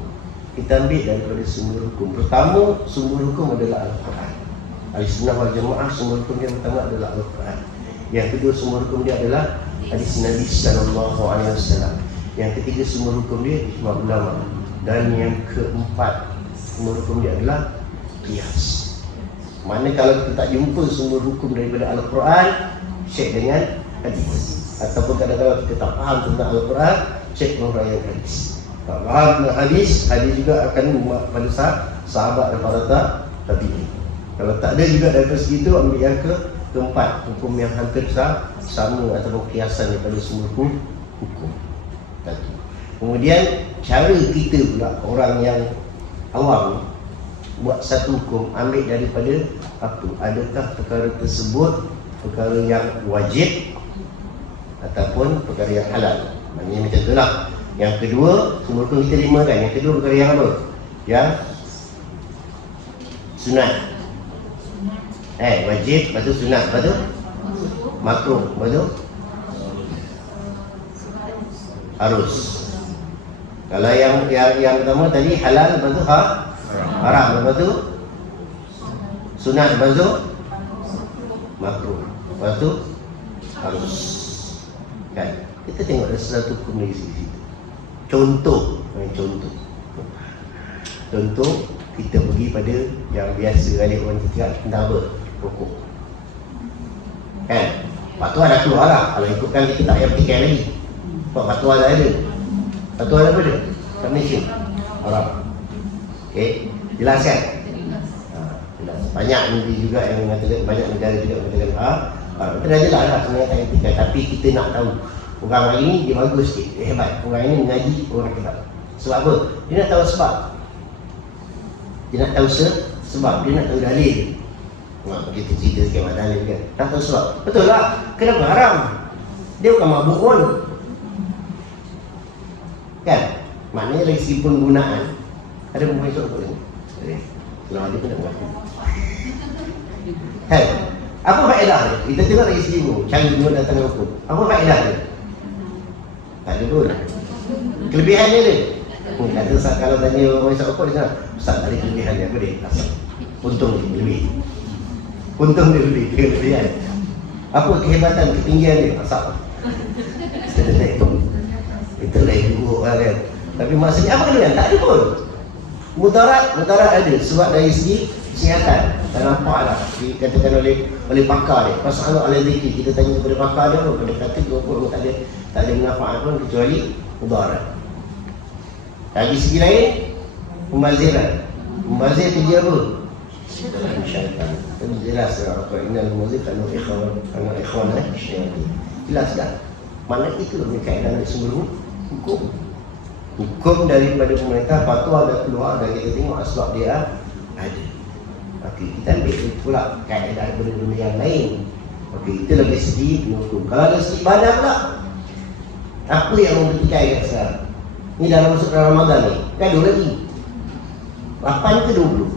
Kita ambil daripada sumber hukum. Pertama, sumber hukum adalah Al-Quran. Ahlussunnah wal Jamaah, sumber hukum dia pertama adalah Al-Quran. Yang kedua, sumber hukum dia adalah hadis Nabi sallallahu alaihi wasallam. Yang ketiga, sumber hukum dia ijma' ulama. Dan yang keempat, sumber hukum dia adalah qiyas. Mana kalau kita tak jumpa sumber hukum daripada Al-Quran, cek dengan hadis. Ataupun kadang-kadang kita tak faham tentang Al-Quran, cek uraian hadis. Tak faham tentang hadis, hadis juga akan pada sahabat dan para tabi'in. Kalau tak ada juga daripada segitu, ambil yang keempat, hukum yang hampir sama ataupun kiasan daripada sumber hukum tadi. Kemudian cara kita pula, orang yang awam buat satu hukum, ambil daripada apa? Adakah perkara tersebut perkara yang wajib ataupun perkara yang halal? Maknanya macam itulah. Yang kedua, sumber hukum kita lima kan. Yang kedua perkara yang apa? Yang sunat. Wajib, lepas tu sunat, lepas tu makruh, lepas tu harus. Kalau yang pertama tadi halal, lepas tu haram, lepas tu sunat, lepas tu makruh. Lepas tu harus. Kan? Kita tengok ada satu hukum lagi situ. Contoh, kita pergi pada yang biasa kali orang cakap tentang apa? Rokok. Kan? Fatwa dah keluar lah. Kalau ikutkan kita tak payah petikai lagi. Sebab fatwa dah ada. Fatwa dah apa dia? Kat Malaysia. Haram. Okey, jelas kan? Jelas. Banyak negeri juga yang mengatakan, banyak negara juga mengatakan kita dah jelas lah sebenarnya tak payah petikai. Tapi kita nak tahu orang hari ni dia bagus sikit, dia hebat. Orang ini mengaji, orang hebat. Sebab apa? Dia nak tahu sebab. Dia nak tahu sebab. Dia nak tahu dalil. Kita cerita sikit mak dalil kan. Nak tahu sebab. Betul lah. Kenapa haram? Dia bukan mabuk pun. Kan? Maknanya dari segi penggunaan. Ada perempuan esok apa ni? Kalau ada pun nak mengaku. Kan? Apa faedah dia? Kita tengok dari segi pun. Cara guna datang hukum. Apa faedah dia? Tak ada pun. Kelebihan dia. Kata kalau tanya orang isap rokok dia sana, Ustaz ada kelebihan dia apa dia? Asal. Untung dia lebih. Untung dia lebih. Kelebihan. Apa kehebatan, ketinggian dia? Asal. Kita naik tu. Itu lagi buruk lah kan. Tapi maksudnya apa kelebihan? Tak ada pun. Mudarat ada. Sebab dari segi kesihatan. Tak nampak lah. Dikatakan oleh pakar dia. Masalah al-zikri. Kita tanya kepada pakar dia pun. Pada kata rokok tak ada manfaat pun kecuali mudarat. Dari segi lain, pembaziran. Membazir tu dia apa? Dalam syaitan. Itu jelas lah. Inna al-mubazir kanu ikhwan syaitan. Jelas tak? Mana itu berkaitan dengan sumber hukum. Hukum daripada pemerintah fatwa dah keluar dan kita tengok sebab dia ada. Okey, kita ambil pula kaedah daripada benda yang lain. Okey, itu lebih segi hukum. Kalau ada segi ibadah pula, apa yang mempertikai kat sekarang? Ni dalam masuk Ramadan ni, gaduh lagi 8 ke 20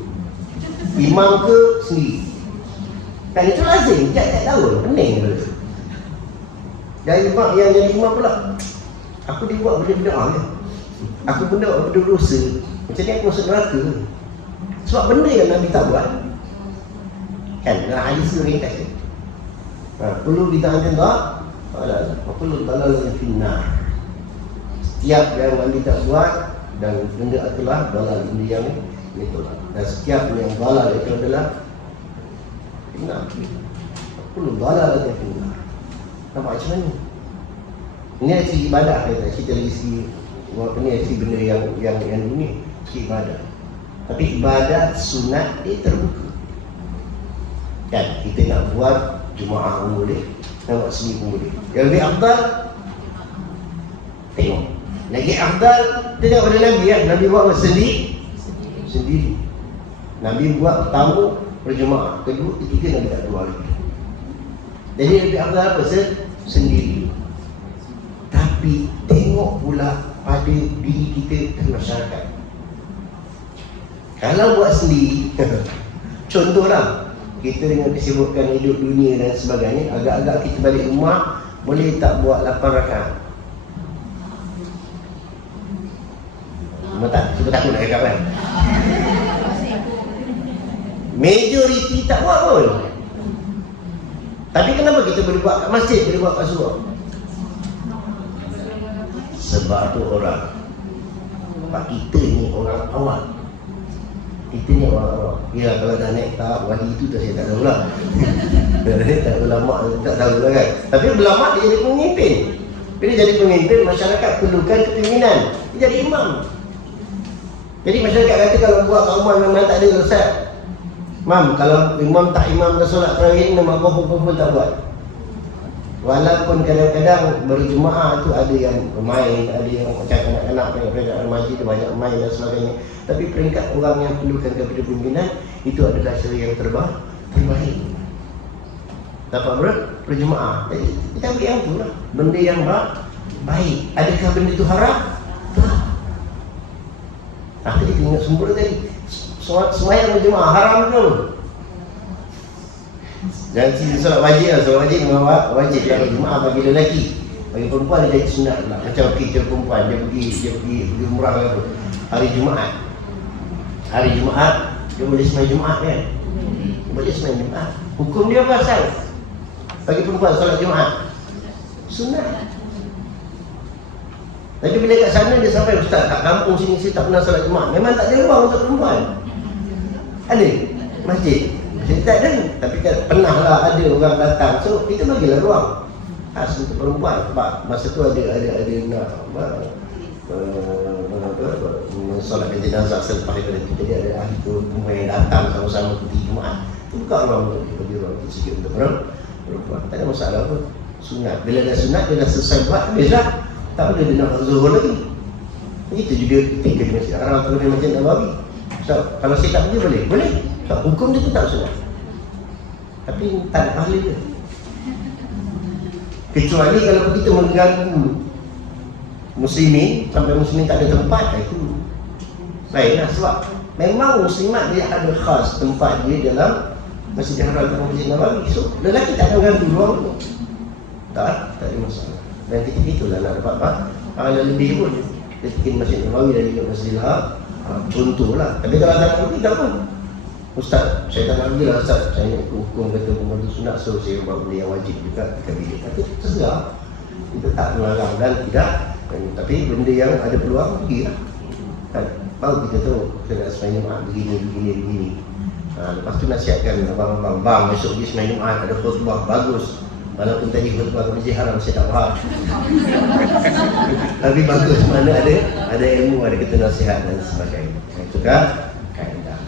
imam ke sendiri. Kan itu lazim, tiap-tiap tahun, pening pula. Dan imam yang jadi imam pula, aku dibuat benda-benda ni. Aku benda dosa. Macam ni aku masuk neraka. Sebab benda yang Nabi tak buat. Kan, dalam hadis tu ringkas je. Perlu ditahan tak? Perlu dalal finnar. Setiap yang Nabi tak buat dan benda itulah dalal, benda yang itu. Dan setiap yang dalal itu adalah finnar. Perlu dalal dan finnar. Nampak macam mana? Ini dari segi ibadah kita lagi segi apa ni, segi benda yang ini segi ibadah. Tapi ibadah sunat dia terbuka. Kan kita nak buat Jumaat pun boleh, nak buat seni pun boleh. Yang lebih afdal tengok. Lagi afdal tengok pada Nabi kan. Nabi buat sendiri. Nabi buat pertama berjemaah, kedua, ketiga Nabi tak keluar lagi. Jadi lebih afdal apa? Sendiri. Tapi tengok pula pada diri kita dan masyarakat. Kalau buat sendiri contohlah kita dengan kesibukan hidup dunia dan sebagainya, agak-agak kita balik rumah boleh tak buat 8 rakaat? Tak, cuba takut nak cakap kan. Majoriti tak buat pun. Tapi kenapa kita boleh buat kat masjid, boleh buat kat surau? Sebab tu orang. Sebab kita ni orang awam. Kita ni orang awam. Ya kalau dah naik tahap wali itu dah saya tak tahu lah. Dah naik tahap ulama tak tahu lah kan. Tapi ulama dia jadi pemimpin. Bila jadi pemimpin, masyarakat perlukan kepimpinan. Dia jadi imam. Jadi masyarakat kata kalau buat kat rumah memang tak ada Ustaz. Mam, kalau imam tak imamkan solat tarawih memang kumpul-kumpul tak buat. Walaupun kadang-kadang berjemaah tu ada yang bermain, ada yang macam kanak-kanak, peringkat remaja tu banyak main dan sebagainya. Tapi peringkat orang yang perlukan kepada pimpinan itu adalah cara yang terbaik. Dapat berjemaah. Jadi kita ambil yang tu lah, benda yang baik. Adakah benda tu haram? Tak. Aku dia ingat sumber tadi. Semayang berjemaah haram ke? Jangan cerita solat wajib lah. Solat wajib memang wajib. Kalau jemaah bagi lelaki, bagi perempuan dia jadi sunat pula. Macam kita perempuan dia pergi umrah ke apa, hari Jumaat dia boleh semayang Jumaat kan? Dia boleh semayang Jumaat. Hukum dia apa asal? bagi perempuan solat Jumaat? Sunat. Tapi bila kat sana dia sampai, ustaz, kat kampung sini saya tak pernah solat Jumaat. Memang tak ada ruang untuk perempuan. Ada masjid tak ada, tapi kan pernah lah ada orang datang, so kita bagilah ruang khas untuk perempuan. Sebab masa tu ada nak solat jenazah selepas daripada itu, jadi ada ahli perempuan yang datang sama-sama ke Jumaat, buka ruang untuk dia bagi ruang tersegit untuk perempuan. Tak ada masalah pun. Sunat, bila dah sunat dia dah selesai buat, habis dah, tak boleh dia nak zuhur lagi. Begitu juga ketika di masjid Haram atau di Masjid Nabawi. So, kalau saya tak pergi boleh. So, hukum dia tetap sunat, tapi tak ada ahli dia. Kecuali kalau begitu mengganggu muslimin sampai muslimin tak ada tempat, itu lainlah. Sebab memang muslimat dia ada khas tempat dia dalam Masjid Haram atau Masjid Nabawi. So, lelaki tak akan ganggu ruang tu. Tak ada masalah. Dan ketika itulah nak dapat pahala lebih pun. Dia bikin Masjid Nabawi dan juga Masjid Haram, contohlah. Tapi kalau tak nak pergi, tak pun, ustaz, saya tak nak pergi lah ustaz, saya hukum kata pembantu sunat, so saya buat benda yang wajib juga dekat bilik. Tapi terserah, kita tak melarang dan tidak. Tapi benda yang ada peluang, pergi lah kan. Baru kita tahu kita nak sembahyang Jumaat begini. Lepas tu nasihatkan abang-abang, bang, besok pergi sembahyang Jumaat ada khutbah bagus. Walaupun tadi khutbah Masjid Haram saya tak faham tapi bagus, mana ada ilmu, ada kata nasihat dan sebagainya. Itu kan kaedah.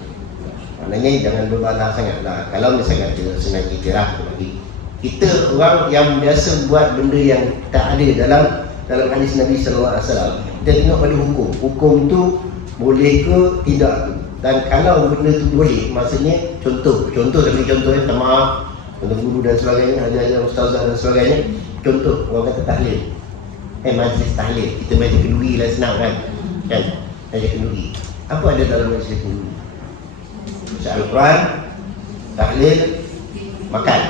Maknanya jangan berbalah sangatlah. Kalau misalnya kita senang iktiraf lagi, kita orang yang biasa buat benda yang tak ada dalam hadis Nabi sallallahu alaihi wasallam, kita tengok pada hukum tu boleh ke tidak. Dan kalau benda tu boleh, maksudnya contoh tapi contohnya sama untuk guru dan sebagainya, ajar ustazah dan sebagainya. Contoh, orang kata tahlil, majlis tahlil, kita majlis kenduri lah, senang kan majlis kenduri. Apa ada dalam majlis kenduri? Baca Al-Quran, tahlil, makan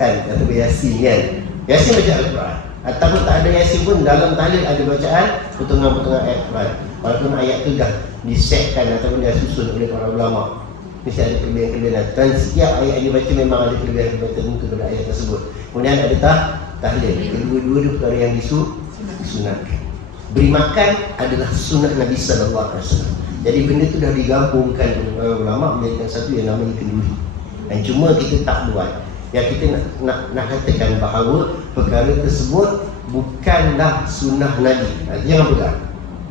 kan, atau Yasin kan. Yasin baca Al-Quran, ataupun tak ada Yasin pun, dalam tahlil ada bacaan potongan-potongan ayat Quran, walaupun ayat tu dah disetkan ataupun dah susun oleh para ulama. Mesti ada kelebihan-kelebihan, dan setiap ayat yang dibaca memang ada kelebihan tertentu pada ayat tersebut. Kemudian ada tahlil, kedua-dua itu perkara yang disunatkan. Beri makan adalah sunnah Nabi sallallahu alaihi wasallam. Jadi benda itu dah digabungkan oleh ulama menjadikan satu yang namanya kenduri. Dan cuma kita tak buat. Ya, kita nak katakan bahawa perkara tersebut bukanlah sunnah Nabi. Jangan pegang.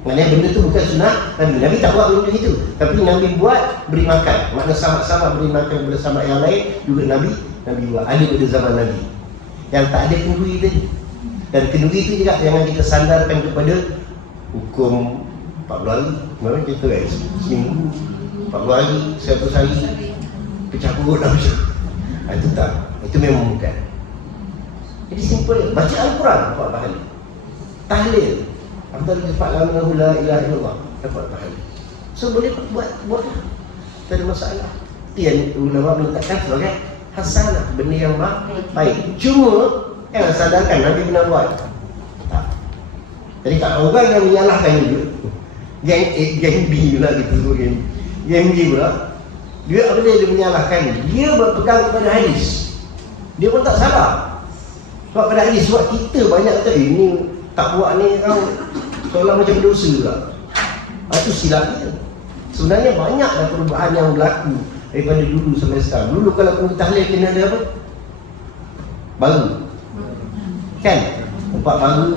Maknanya benda tu bukan sunnah Nabi. Nabi tak buat benda itu, tapi Nabi buat beri makan. Maknanya sama-sama beri makan kepada sahabat yang lain juga Nabi buat. Ada pada zaman Nabi yang tak ada kenduri tadi. Dan kenduri itu juga jangan kita sandarkan kepada hukum 40 hari. Memang kita kan seminggu 40 hari, 100 hari pecah perut lah macam. Itu tak. Itu memang bukan. Jadi simple. Baca Al-Quran dapat pahala. Tahlil, antara sifat la ilaha illallah, dapat pahala. So boleh buatlah, tak ada masalah. Itu yang ulama meletakkan sebagai hasanah, benda yang baik. Cuma yang sadarkan Nabi pernah buat tak. Jadi kalau orang yang menyalahkan juga, geng B pula kita sebut geng B pula, dia apa dia menyalahkan, dia berpegang kepada hadis, dia pun tak salah. Sebab pada hadis, sebab kita banyak kata ini tak buat ni kau seolah macam berdosa pula. Itu silap kita. Sebenarnya banyaklah perubahan yang berlaku daripada dulu sampai sekarang. Dulu kalau kena tahlil kena ada apa? Baru kan? Tempat baru,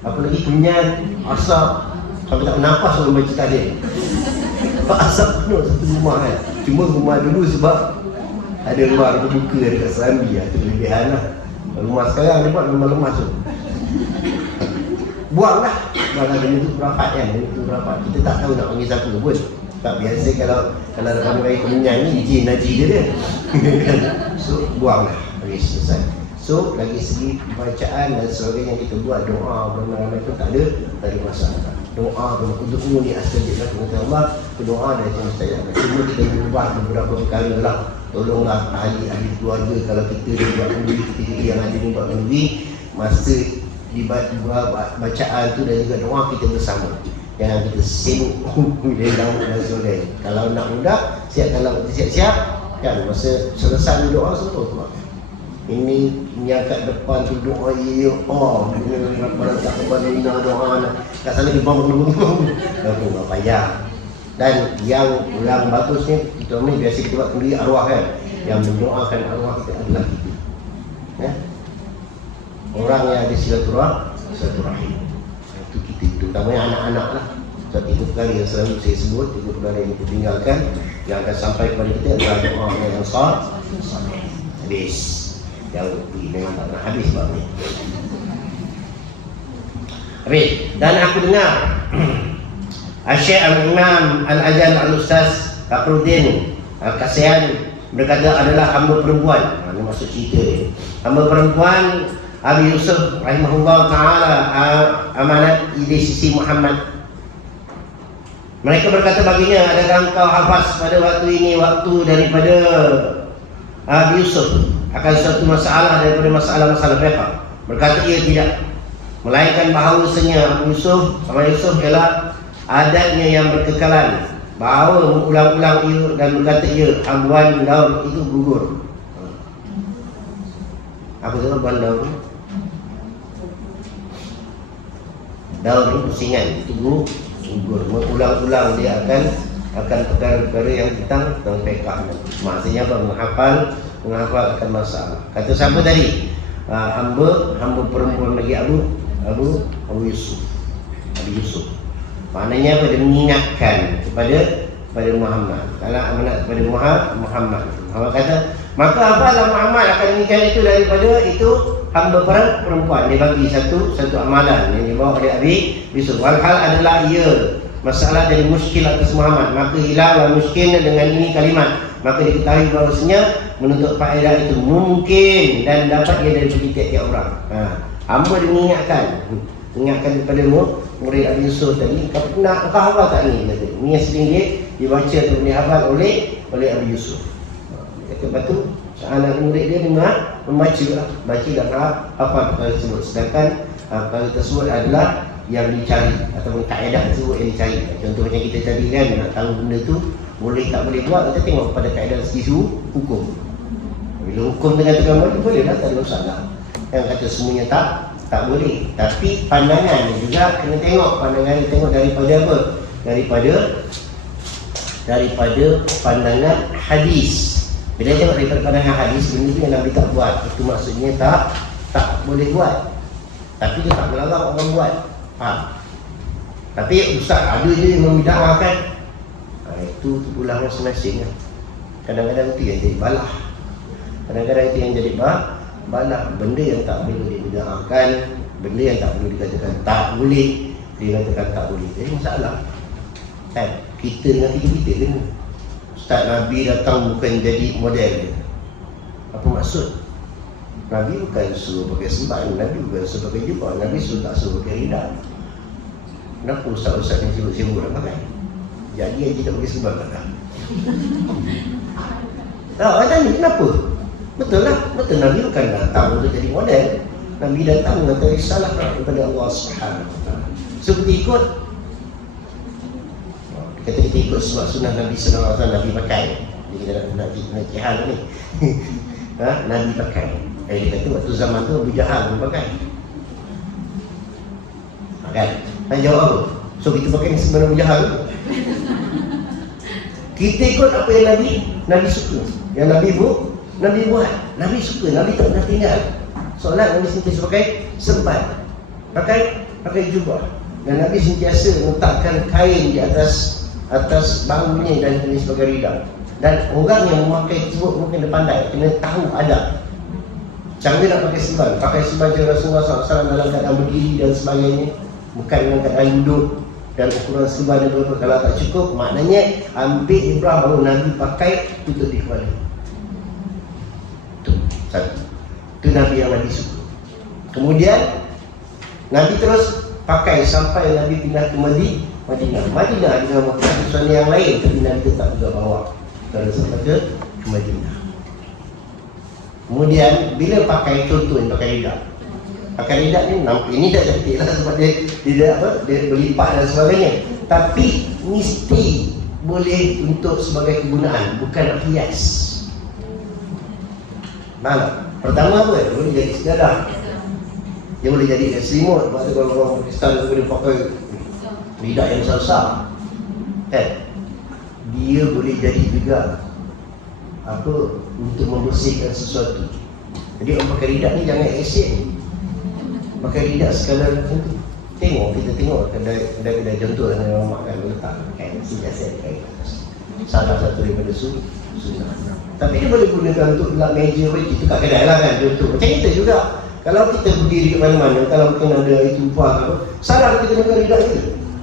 apa lagi, kenyan, asap, sampai tak bernafas orang baca tahlil. Tempat asap penuh satu rumah kan. Cuma rumah dulu sebab ada luar terbuka dekat Serambi, itu kelebihan lah. Rumah sekarang dia buat lemah-lemah tu, buanglah benda tu berapat kan. Benda tu berapat, kita tak tahu nak panggil siapa pun. Tak biasa kalau ada ramai kemenyan ni, jin najis dia so buanglah, habis selesai. So lagi segi bacaan dan sebagainya kita buat doa benar-benar itu tak ada masalah. Doa untuk umum astajib lah kepada Allah, doa dan mustajab. Cuma kita berubah beberapa perkara lah. Tolonglah ahli keluarga, kalau kita buat kenduri, kita yang ada ni buat kenduri, masa dibuat bacaan tu dan juga doa kita bersama. Jangan kita sibuk lelang dan sebagainya. Kalau nak mudah, siap, kalau siap-siap kan, masa selesai doa semua tu Ini yang kat depan tu doa ya Allah. Ini pada tak kebalina doa. Kat sana di bangun dulu. Tapi enggak payah. Dan yang bagusnya kita ni biasa kita buat sendiri arwah kan. Yang mendoakan arwah kita adalah kita. Ya. Orang yang ada silaturahim. Itu kita, terutamanya anak-anak lah. Sebab itu perkara yang selalu saya sebut, itu perkara yang kita tinggalkan, yang akan sampai kepada kita adalah doa yang saleh. Habis. Yang memang tak pernah habis sebab ni. Habis. Dan aku dengar Syekh Al-Imam Al-Ajal Al-Ustaz Fakhruddin Al-Qasiani berkata adalah hamba perempuan. Ini maksud cerita ni. Hamba perempuan Abi Yusuf rahimahullah ta'ala amanat di sisi Muhammad. Mereka berkata baginya, adakah engkau hafaz pada waktu ini waktu daripada Abi Yusuf akan suatu masalah daripada masalah-masalah mereka? Berkata ia tidak, melainkan bahawasanya Abu Yusuf sama Yusuf ialah adatnya yang berkekalan, bahawa mengulang-ulang ia dan berkata ia habuan daun itu gugur. Apa tu habuan daun? Daun itu pusingan, itu gugur. Mengulang-ulang dia akan perkara-perkara yang tentang fiqh. Maksudnya apa? Menghafal akan masalah. Kata siapa tadi? Hamba perempuan lagi Abu Yusuf. Abi Yusuf. Maknanya pada mengingatkan kepada Muhammad. Kalau amanat kepada Muhammad. Muhammad kata, maka apalah Muhammad akan mengingatkan itu daripada itu hamba perempuan. Dia bagi satu amalan yang dibawa oleh Abi Yusuf. Walhal adalah ia masalah dari muskil atas Muhammad, maka hilanglah muskilnya dengan ini kalimat. Maka diketahui bahawasanya menuntut faedah itu mungkin dan dapat ia dari tiap-tiap orang. Hamba mengingatkan kepada murid Abi Yusuf tadi, kau hafal tak ni? Ini yang sering dibaca atau dihafal oleh Abi Yusuf. Lepas tu anak murid dia dengar, membaca dan hafal perkara tersebut. Sedangkan perkara tersebut adalah yang dicari ataupun kaedah tersebut yang dicari. Contoh macam kita tadi kan, nak tahu benda tu boleh tak boleh buat, kita tengok pada kaedah segi hukum. Bila hukum dengan tekan boleh lah, tak ada masalah. Yang kata semuanya tak boleh. Tapi pandangan juga kena tengok. Pandangan ni tengok daripada apa? Daripada pandangan hadis. Bila tengok daripada pandangan hadis, benda tu yang Nabi tak buat, itu maksudnya tak boleh buat. Tapi dia tak melarang orang buat. Faham? Tapi ustaz ada je yang membida'ahkan. Itu pulang masing-masing lah. Kadang-kadang itu yang jadi balah. Kadang-kadang itu yang jadi balah. Benda yang tak boleh dibida'ahkan, benda yang tak boleh dikatakan tak boleh, dia katakan tak boleh. Jadi masalah kan? Kita dengan kita kan. Ustaz Nabi datang bukan jadi model. Apa maksud? Nabi bukan suruh pakai sembahan, Nabi bukan suruh pakai jubah, Nabi suruh tak suruh pakai ridha. Kenapa ustaz-ustaz yang sibuk-sibuk nak pakai? Jadi aja tak pakai sembahan kan? Orang tanya kenapa? Betul lah, betul Nabi bukan datang untuk jadi model. Nabi datang mengatakan risalah kepada Allah Subhanahu Wa Taala. So kita ikut. Kata kita ikut sebab sunnah Nabi Sallallahu Alaihi Wasallam Nabi pakai. Jadi kita nak jihad ni. Nabi pakai. Dia kata waktu zaman tu Abu Jahal pun pakai. Kan? Tanya jawab apa? So kita pakai ni sebenarnya Abu Jahal. Kita ikut apa yang Nabi suka. Yang Nabi buat. Nabi suka, Nabi tak pernah tinggal. Solat Nabi sentiasa pakai serban. Pakai jubah. Dan Nabi sentiasa letakkan kain di atas bahunya dan jenis sebagai ridha. Dan orang yang memakai tersebut mungkin dia pandai, kena tahu adab. Cara nak pakai serban macam Rasulullah SAW dalam keadaan berdiri dan sebagainya, bukan dalam keadaan duduk. Dan ukuran serban dia berapa, kalau tak cukup, maknanya ambil ibrah baru Nabi pakai tutup di kepala. Itu satu. Itu Nabi yang Nabi suka. Kemudian Nabi terus pakai sampai Nabi pindah ke Madinah dengan keputusan yang lain, tapi Nabi tetap juga bawa kalau sampai ke Madinah. Kemudian bila pakai, contoh yang pakai lidah. Pakai lidah ni nampak ini tak cantik lah sebab dia berlipat dan sebagainya. Tapi mesti boleh untuk sebagai kegunaan, bukan nak hias. Mana? Pertama apa? Dia boleh jadi sejadah. Dia boleh jadi selimut. Sebab tu kalau orang Pakistan tu boleh pakai lidah yang besar-besar. Dia boleh jadi juga apa, untuk membersihkan sesuatu. Jadi orang pakai lidah ni jangan asyik. Pakai lidah sekadar macam tu. Kita tengok kedai contoh yang orang makan letak kain siasat kain atas. Salah satu daripada sunnah. Tapi dia boleh gunakan untuk lap meja itu kat kedai lah kan, contoh. Macam kita juga. Kalau kita berdiri kat mana-mana, kalau mungkin ada itu upah apa, salah kita gunakan lidah kita.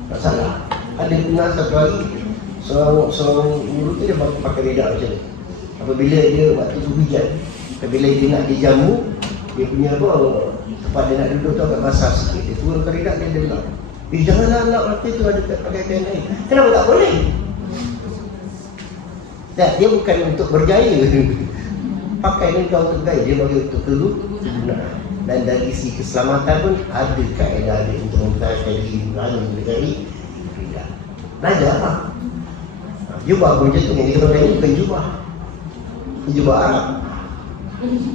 Tak salah. Ada pernah satu hari seorang guru tu dia pakai lidah macam ni. Apabila dia waktu tu hujan, apabila dia nak dijamu, dia punya apa, tempat dia nak duduk tu agak basah sikit, dia turunkan lidah dia dengar. Janganlah nak mati tu ada pakai kain lain. Kenapa tak boleh? Tak, dia bukan untuk berjaya. Pakai ni kau untuk gaya, dia bagi untuk kegunaan. Dan dari sisi keselamatan pun ada kaedah dia untuk mempertahankan diri berani berjaya. Belajarlah. Jubah pun macam tu, yang kita pakai ni bukan jubah. Ini jubah Arab.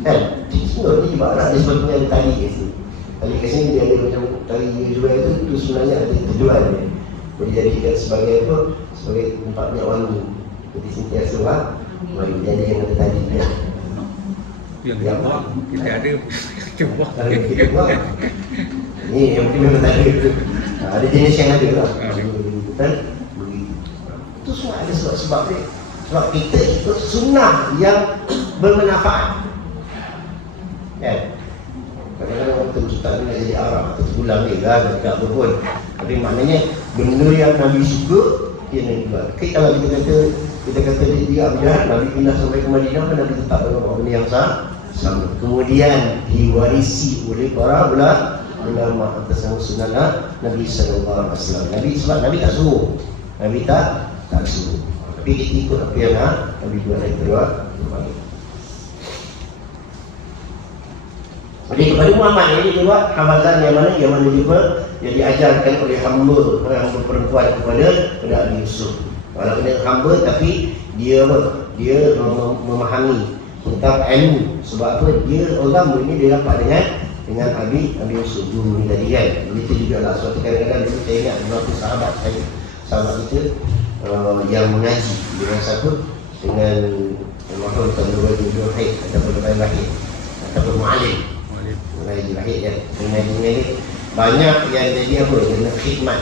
Kan? Sebenarnya ni jubah Arab, dia sebabnya ada tali kat sini. Tali kat sini dia ada macam tali jual itu sebenarnya ada terjual dia. Boleh dijadikan sebagai apa? Sebagai tempat minyak wangi. Jadi sentiasa wangi. Jadi yang ada tali dia. Yang kita ada cuba. Kalau kita buat ni yang mungkin memang tak ada tu. Ada jenis yang ada lah. Betul? Itu semua ada sebab dia. Sebab kita ikut sunnah yang bermanfaat. Kan? Kadang-kadang orang tercipta ni nak jadi Arab atau sebulan ni kan, tak apa pun. Tapi maknanya benda yang Nabi suka, dia Nabi buat. Okay, kalau kita kata dia berjalan, Nabi pindah sampai ke Madinah, kan Nabi tetap dalam benda yang sama. Kemudian diwarisi oleh para ulama atas nama sunnah Nabi sallallahu alaihi wasallam. Nabi sebab Nabi tak suruh. Nabi tak suruh. Tapi kita ikut apa yang Nabi buat dari kedua. Jadi kepada Muhammad ini juga hafazan yang mana juga yang diajarkan oleh hamba perempuan kepada Nabi Yusuf. Walaupun dia hamba tapi dia memahami tentang ilmu. Sebab apa? Dia orang ini dia dapat dengan Nabi Yusuf dulu ni tadi kan. Begitu juga lah suatu kadang-kadang dulu saya ingat beberapa sahabat kita yang mengaji dengan siapa? Dengan Mahmud Abdul Wahid ataupun Abdul Wahid ataupun Mu'alim mengaji lahir kan. Mengaji banyak yang jadi apa? Dia khidmat.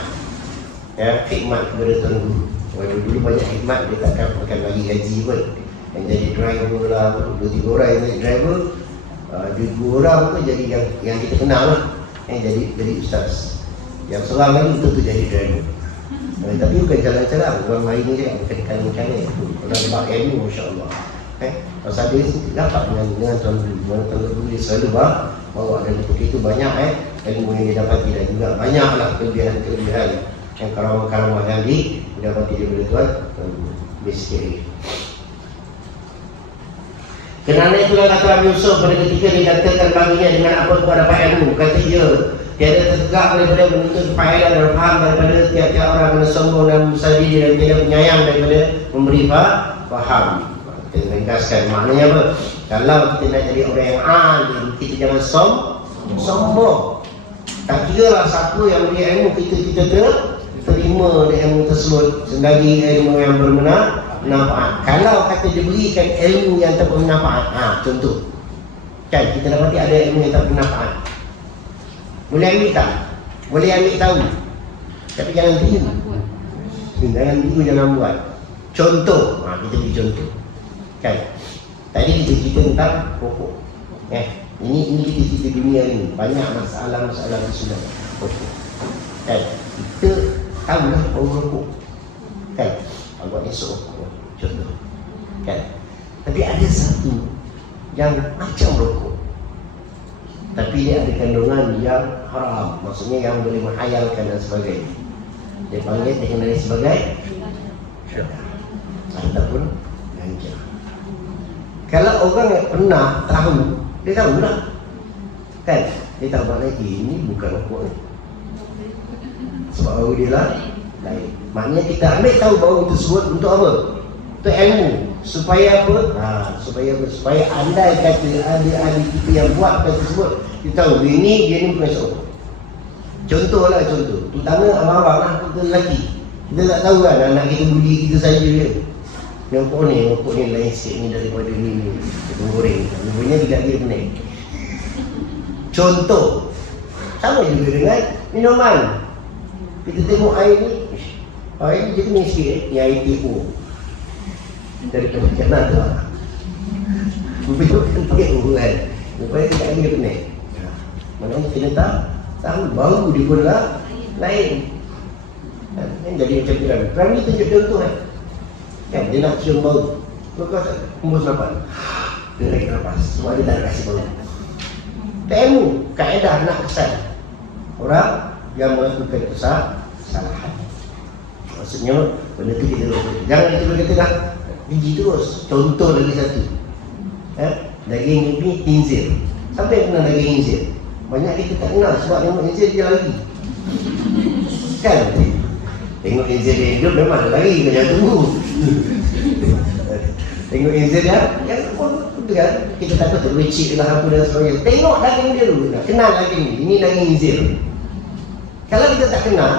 Ya, khidmat kepada tuan guru. Kalau dulu banyak khidmat dia takkan akan bagi gaji pun. Yang jadi driver lah, 2-3 orang yang jadi driver, 2 orang tu jadi yang kita kenal lah. Yang jadi ustaz. Yang seorang lagi tu jadi driver. Tapi bukan jalan-jalan, orang lain je bukan kanan-kanan. Orang sebab ilmu, masya-Allah. Pasal dia dapat dengan tuan guru dia selalu bawa dan begitu banyak ilmu yang dia dapati dan juga banyaklah kelebihan yang karawang-karawang yang didapati daripada tuan miskin. Kerana itulah kata Nabi Yusuf pada ketika dikatakan baginya dengan apa kau dapat ilmu, kata dia tiada tertegak daripada menuntut faedah dan faham daripada tiap-tiap orang kena sombong dan besar diri dan tidak penyayang daripada memberi faham. Kita ringkaskan maknanya apa? Kalau kita nak jadi orang yang alim, kita jangan sombong. Tak kira lah siapa yang beri ilmu, kita terima ilmu tersebut selagi ilmu yang bermanfaat. Kalau kata diberikan ilmu yang tak bermanfaat, contoh kan kita dapati ada ilmu yang tak bermanfaat, boleh ambil tak? Boleh ambil tahu, tapi jangan tiru. Jangan buat. Contoh, kita beri contoh kan. Tadi kita cerita tentang pokok. Ini kita cerita dunia ini. Banyak masalah-masalah di sudah pokok. Kan? Kita tahulah bau rokok. Kan? Awak esok rokok. Contoh. Kan? Tapi ada satu yang macam rokok. Tapi dia ada kandungan yang haram. Maksudnya yang boleh menghayalkan dan sebagainya. Dia panggil dikenali sebagai ataupun ganja. Kalau orang yang pernah tahu, dia tahu lah kan, dia tahu maknanya ini bukan rokok ni. Sebab bau dia lah lain. Maknanya kita ambil tahu bau tersebut untuk apa? Untuk ilmu. Supaya apa? Supaya andai kata adik-adik kita yang buat benda tersebut, kita tahu dia ni bukan seorang. Contohlah, terutama abang-abang lah, kita lelaki. Kita tak tahu kan anak kita bully kita saja je. Nampak ni lain sikit ni daripada ni kita goreng. Rupanya tidak dia pening. Contoh, sama juga dengan minuman. Kita tengok air ni dia kena sikit ni air TO daripada kanan tu lah. Bukan TO kan. Rupanya tidak dia pening. Maknanya kena tahu bau dia pun lah lain. Kan jadi macam tu kan. Perang ni tunjuk contoh kan. Kan dia nak cium bau. Kau tak hembus nafas. Dia lagi nafas. Sebab dia tak nak kasih bau. Tak ilmu, kaedah nak kesan orang yang melakukan kesalahan. Maksudnya benda tu kita lupa. Jangan kita berkata dah biji terus. Contoh lagi satu. Daging ni khinzir. Siapa yang kenal daging khinzir? Banyak kita tak kenal sebab yang khinzir dia lari. Kan? Tengok khinzir dia hidup memang ada lari, kau jangan tunggu. Tengok khinzir dia, yang betul kan? Kita takut terwecik lah apa dan sebagainya. Tengok daging dia dulu, kenal daging ni. Ini daging khinzir. Kalau kita tak kenal,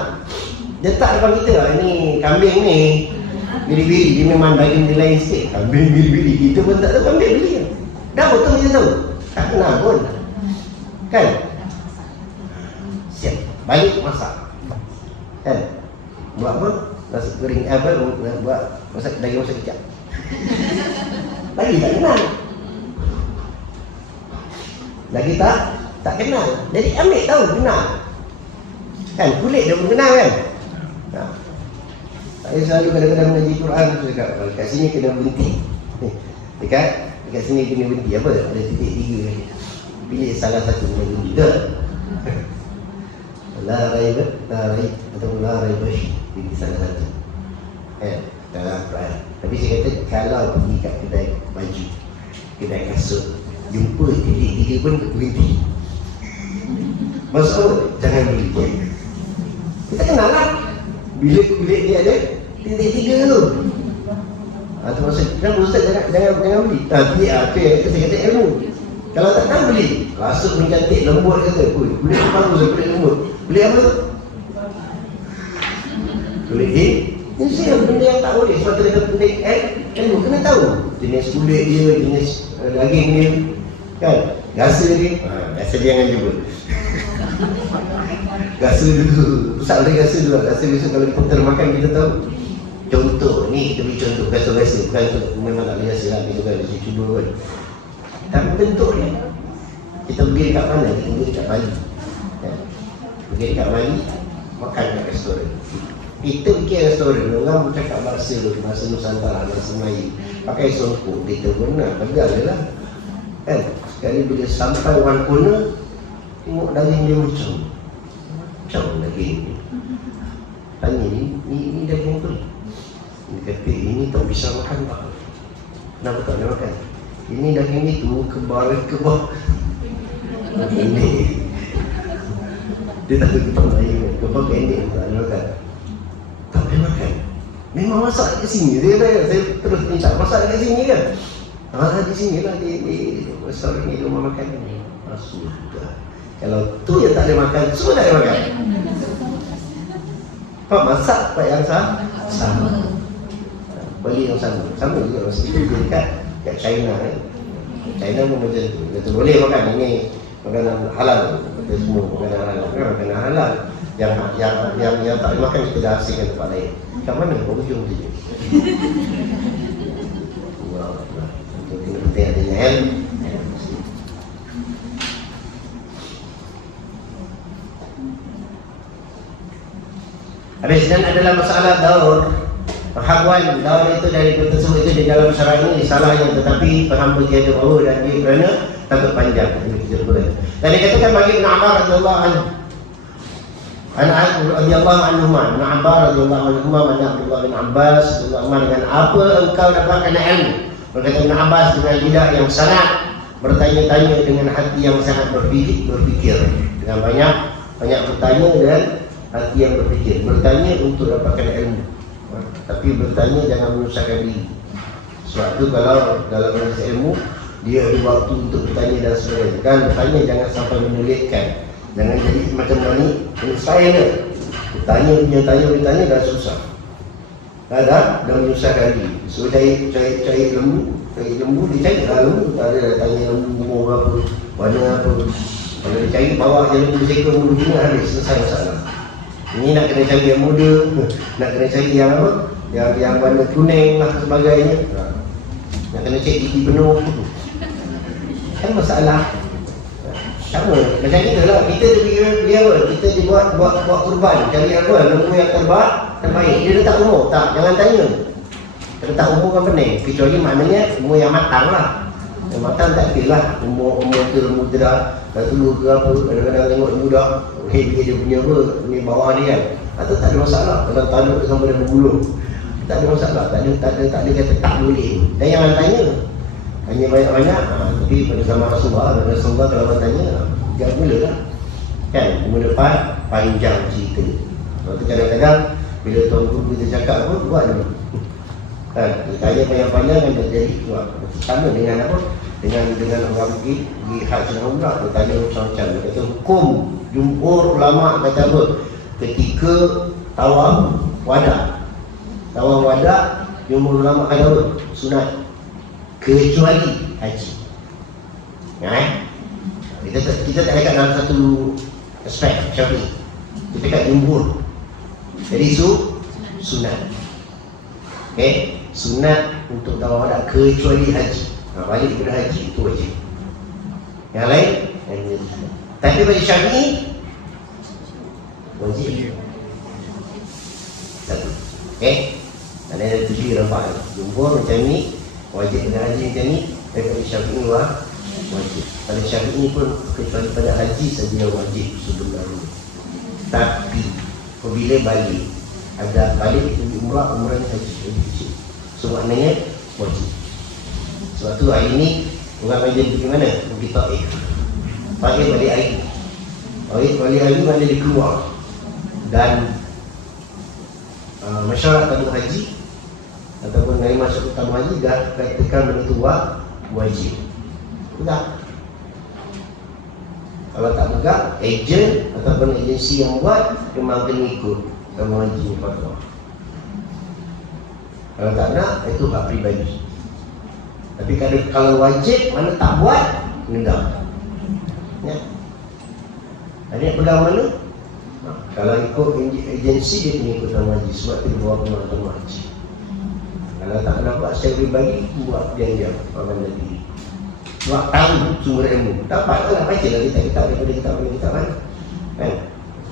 letak depan kita lah, ni kambing ni biri-biri, dia memang daging dia lain sikit. Kambing biri-biri, kita pun tak tahu kambing biri. Dah betul kita tahu, tak kenal pun. Kan? Siap, balik masak. Kan? Buat apa? Nasi goreng buat masak daging masak kicap. Lagi tak kenal. Lagi tak kenal. Jadi ambil tahu kenal. Kan kulit dia pun kenal kan. Saya selalu kadang-kadang mengaji Quran tu cakap kat sini kena berhenti. Dekat sini kena berhenti apa? Ada titik 3. Pilih salah satu kena berhenti. Betul? La raib atau la raibash. Pilih salah satu. Dalam Quran. Tapi saya kata kalau pergi kat kedai baju, kedai kasut, jumpa titik 3 pun berhenti. Maksud jangan beli. Kita kenal lah. Bila kulit dia ada titik 3 tu. Itu maksud kenapa Ustaz jangan beli. Saya kata ilmu. Kalau tak tahu beli, kasut pun cantik, lembut kata. Kulit bagus, kulit lembut. Beli apa tu? Kulit ini siapa benda yang tak boleh. Sebab terlalu penting ilmu, kena tahu jenis kulit dia, jenis daging dia. Kan? Rasa dia, rasa dia jangan jumpa. Rasa dulu, pusat boleh rasa dulu. Rasa besok kalau kita termakan kita tahu. Contoh, ni kita beri contoh rasa-rasa. Bukan tu memang tak boleh rasa lah, kita kan rasa cuba kan. Tapi bentuk dia, kita pergi dekat mana? Kita pergi dekat Bali. Pergi dekat Bali, makan kat restoran. Kita pergi restoran, orang bercakap bahasa Nusantara, bahasa Melayu, pakai songkok, kita pun nak pegang je lah. Kan? Sekali bila sampai one corner, tengok daging dia macam daging ni. Tanya ni daging apa? Dia kata ini tak bisa makan tak. Kenapa tak boleh makan? Ini daging itu kebar. Ini dia tak ada kita Melayu kan, kebar pendek tak boleh makan. Tak boleh makan. Memang masak kat sini. Saya terus minta masak kat sini kan. Di sini lah di restoran ni rumah makan ni. Sudah. Kalau tu yang tak boleh makan, semua tak boleh makan. Pak masak pak yang sama. Beli yang sama juga masa itu kat China kan. China pun macam tu. Dia tu boleh makan ini makanan halal. Kita semua makanan halal. Makanan halal yang tak boleh makan kita dah asingkan tempat lain. Kat mana? Hujung tu je. Wah, itu penting adanya ilmu. Habis dan adalah masalah daur. Perhaguan daur itu dari tersebut itu di dalam syarat ini salahnya, tetapi penghamba tiada bawa dan dia kerana takut panjang. Dan dikatakan bagi Ibn Abbas radhiyallahu anhu, radhiyallahu anhu, Ibn Abbas radhiyallahu anhu, mana Abdullah bin Abbas radhiyallahu anhu, dengan apa engkau dapatkan ilmu? Berkata Ibn Abbas, dengan lidah yang sangat bertanya-tanya, dengan hati yang sangat berfikir, dengan banyak bertanya dan hati yang berfikir. Bertanya untuk dapatkan ilmu, tapi bertanya jangan menyusahkan diri. Sebab tu kalau dalam majlis ilmu dia ada waktu untuk bertanya dan sebagainya. Dan bertanya jangan sampai menyulitkan. Jangan jadi macam ni saya ni. Bertanya dah susah. Dah menyusahkan diri. So cari lembu, dia cari lembu. Tak ada tanya lembu umur berapa, warna apa. Kalau dia cari bawa je lembu seekor lembu dunia, habis selesai masalah. Ini nak kena cari yang muda, nak kena cari yang apa? Yang warna kuning lah sebagainya. Nak kena cek gigi penuh. Kan masalah. Sama macam kita lah. Kita dia apa? Kita dibuat kurban, cari apa? Lembu yang terbaik. Dia letak umur, tak, jangan tanya. Dia letak umur kan pening. Kecuali maknanya umur yang matang lah. Yang matang tak kira lah. Umur tu lembu dah tua ke apa. Kadang-kadang tengok lembu dah dia punya apa, ni bawah dia kan. Atau tak ada masalah. Kalau tanduk sampai dah berbuluh, tak ada masalah. Tak ada kata tak boleh. Dan jangan tanya. Tanya banyak-banyak. Tapi pada zaman Rasulullah kalau orang tanya, jangan mula lah. Kan, umur depan panjang cerita. Lepas tu kadang-kadang bila tuan guru kita cakap apa, buat dulu. Kan, dia tanya panjang-panjang kan dia jadi buat. Sama dengan apa? Dengan orang pergi haji dan umrah, dia tanya macam-macam. Dia kata hukum jumhur ulama kata apa? Ketika tawaf wada. Tawaf wada jumhur ulama kata apa? Sunat. Kecuali haji. Ya, kita tak dekat dalam satu aspek Syafi'i. Kita dekat jumhur. Jadi sunat. Okey, sunat untuk tawaf wada kecuali haji. Balik daripada haji itu wajib. Yang lain tapi bagi Syafi'i wajib. Satu. Okey. Ada 7 rempah. Jumhur macam ni wajib dengan haji macam ni. Daripada Syafi'i wajib. Pada Syafi'i pun kecuali pada haji saja yang wajib sebelum lalu. Tapi apabila balik, ada balik itu umrah ni haji wajib. So maknanya wajib. Sebab tu hari ni orang majlis pergi mana? Pergi Taif. Taif balik hari ni. Balik hari ni mana dia keluar. Dan masyarakat taduk haji ataupun dari masuk utama haji dah katakan benda tu wajib. Tak. Kalau tak pegang, ejen ataupun agensi yang buat memang kena ikut sama haji ni fatwa. Kalau tak nak, itu hak peribadi. Tapi kalau wajib, mana tak buat, ngendam. Ya. Ada yang pegang mana? Kalau ikut agensi, dia kena ikut sama haji. Sebab dia bawa pengawasan haji. Kalau tak nak buat secara pribadi, buat diam-diam. Orang lagi. Sebab tahu sumber ilmu. Dapat lah, baca lah kitab daripada kitab kan.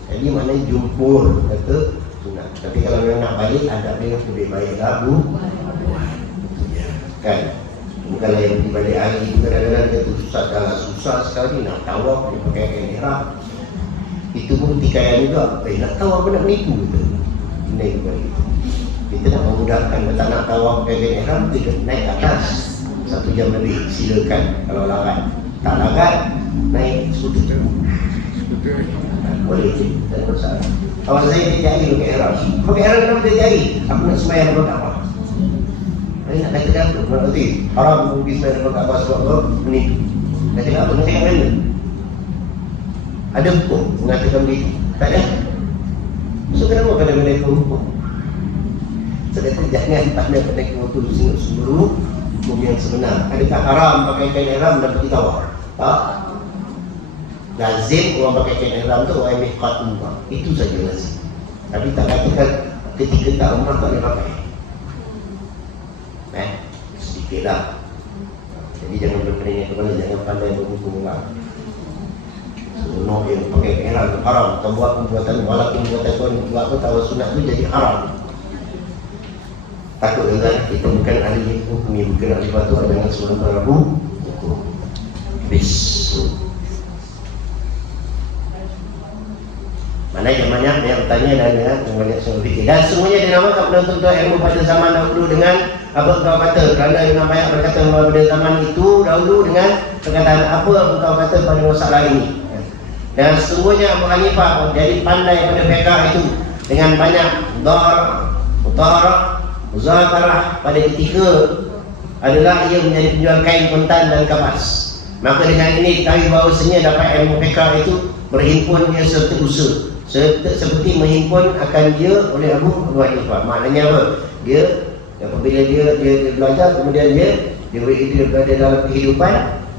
Jadi maknanya jumhur kata sunat. Tapi kalau memang nak balik, adab dia lebih baik lah kan. Bukanlah yang pergi balik hari kadang-kadang dia tu susah sekali nak tawaf, dia pakai kain ihram. Itu pun tikaian juga. Nak tawaf apa nak menipu kita? Naik balik. Kita nak memudahkan, kita tak nak tawaf pakai kain ihram, kita naik ke atas 1 jam lebih, silakan kalau larat. Tak larat, naik skuter. Boleh je, tak ada masalah. Kawan saya tiap hari pakai ihram. Pakai ihram kenapa tiap hari? Aku nak sembahyang dapat Kaabah. Saya nak kata apa? Berarti haram pergi sembahyang dapat Kaabah sebab apa? Menipu. Kata apa? Nak cakap mana? Ada hukum mengatakan begitu? Tak ada. So kenapa kena hukum? Sebab itu jangan pandai-pandai waktu sungguh hukum yang sebenar. Adakah haram pakai kain ihram dan pergi tawaf? Tak. Lazim orang pakai kain ihram tu orang miqat umrah. Itu saja lazim. Tapi tak katakan ketika tak umrah tak boleh pakai. Sedikit lah. Jadi jangan berperingkat kepada, jangan pandai berhukum orang. Sebenarnya yang pakai kain ihram haram. Atau buat perbuatan, walaupun perbuatan tuan buat apa, tawaf sunat tu jadi haram. Takut dengan kita bukan ahli hukum, bukan ahli fatwa, dengan seorang hukum. Habis. Mana yang banyak yang bertanya dan yang banyak yang fikir. Dan semuanya dinamakan penuntut ilmu pada zaman dahulu dengan apa engkau kata. Kerana Imam banyak berkata pada zaman itu dahulu dengan perkataan apa engkau kata pada masalah ini. Dan semuanya Abu Hanifah jadi pandai pada fiqh itu dengan banyak muzakarah pada ketika adalah ia menjadi penjual kain kontan dan kapas. Maka dengan ini ketahui bahawasanya dapat ilmu fiqh itu berhimpun dia serta usaha, seperti menghimpun akan dia oleh Abu Hanifah. Maknanya apa? Dia apabila dia belajar, kemudian dia berada dalam kehidupan,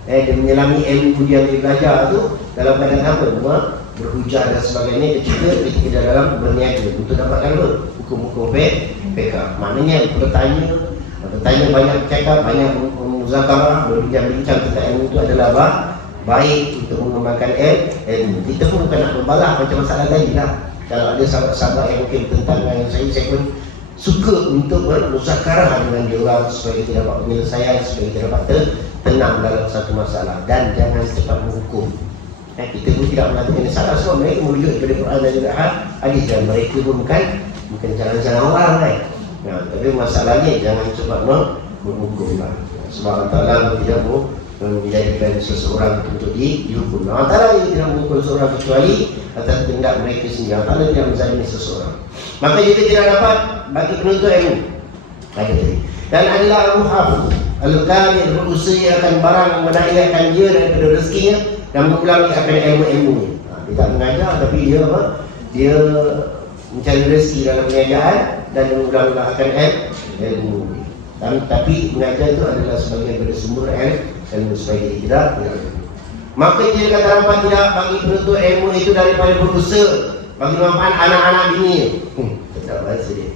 dia menyelami ilmu dia belajar tu dalam keadaan apa? Berhujah dan sebagainya ketika dalam berniaga untuk dapatkan apa? Hukum-hukum fiqh. Maknanya bertanya banyak cakap, banyak muzakarah, berbincang-bincang tentang ilmu itu adalah baik untuk mengembangkan ilmu. Kita pun bukan nak membalas macam masalah tadi lah. Kalau ada sahabat-sahabat yang mungkin tentang yang saya pun suka untuk bermuzakarah dengan dia orang supaya kita dapat penyelesaian, supaya kita dapat tenang dalam satu masalah, dan jangan cepat menghukum. Kita pun tidak mengatakan salah, sebab mereka merujuk kepada Quran dan juga hadis, dan mereka pun bukan jalan-jalan orang kan. Tapi masalahnya jangan cepat menghukum lah. Sebab Allah Ta'ala tidak mau menjadikan seseorang untuk dihukum. Allah Ta'ala tidak menghukum seseorang kecuali atas kehendak mereka sendiri. Allah Ta'ala tidak menzalimi seseorang. Maka jika tidak dapat bagi penuntut ilmu dan adalah al-muhafidh al-kamil, berusaha akan barang menaikkan dia daripada rezekinya dan mengulangi akan ilmu-ilmunya. Dia tak mengajar, tapi dia mencari rezeki dalam perniagaan dan mengulangi akan ilmu. Tapi mengajar itu adalah sebagian dari sumber ilmu supaya kita tidak. Maka jika kata rampat tidak bagi penuntut ilmu itu daripada berusaha bagi manfaat anak-anak bini, tak bahasa dia,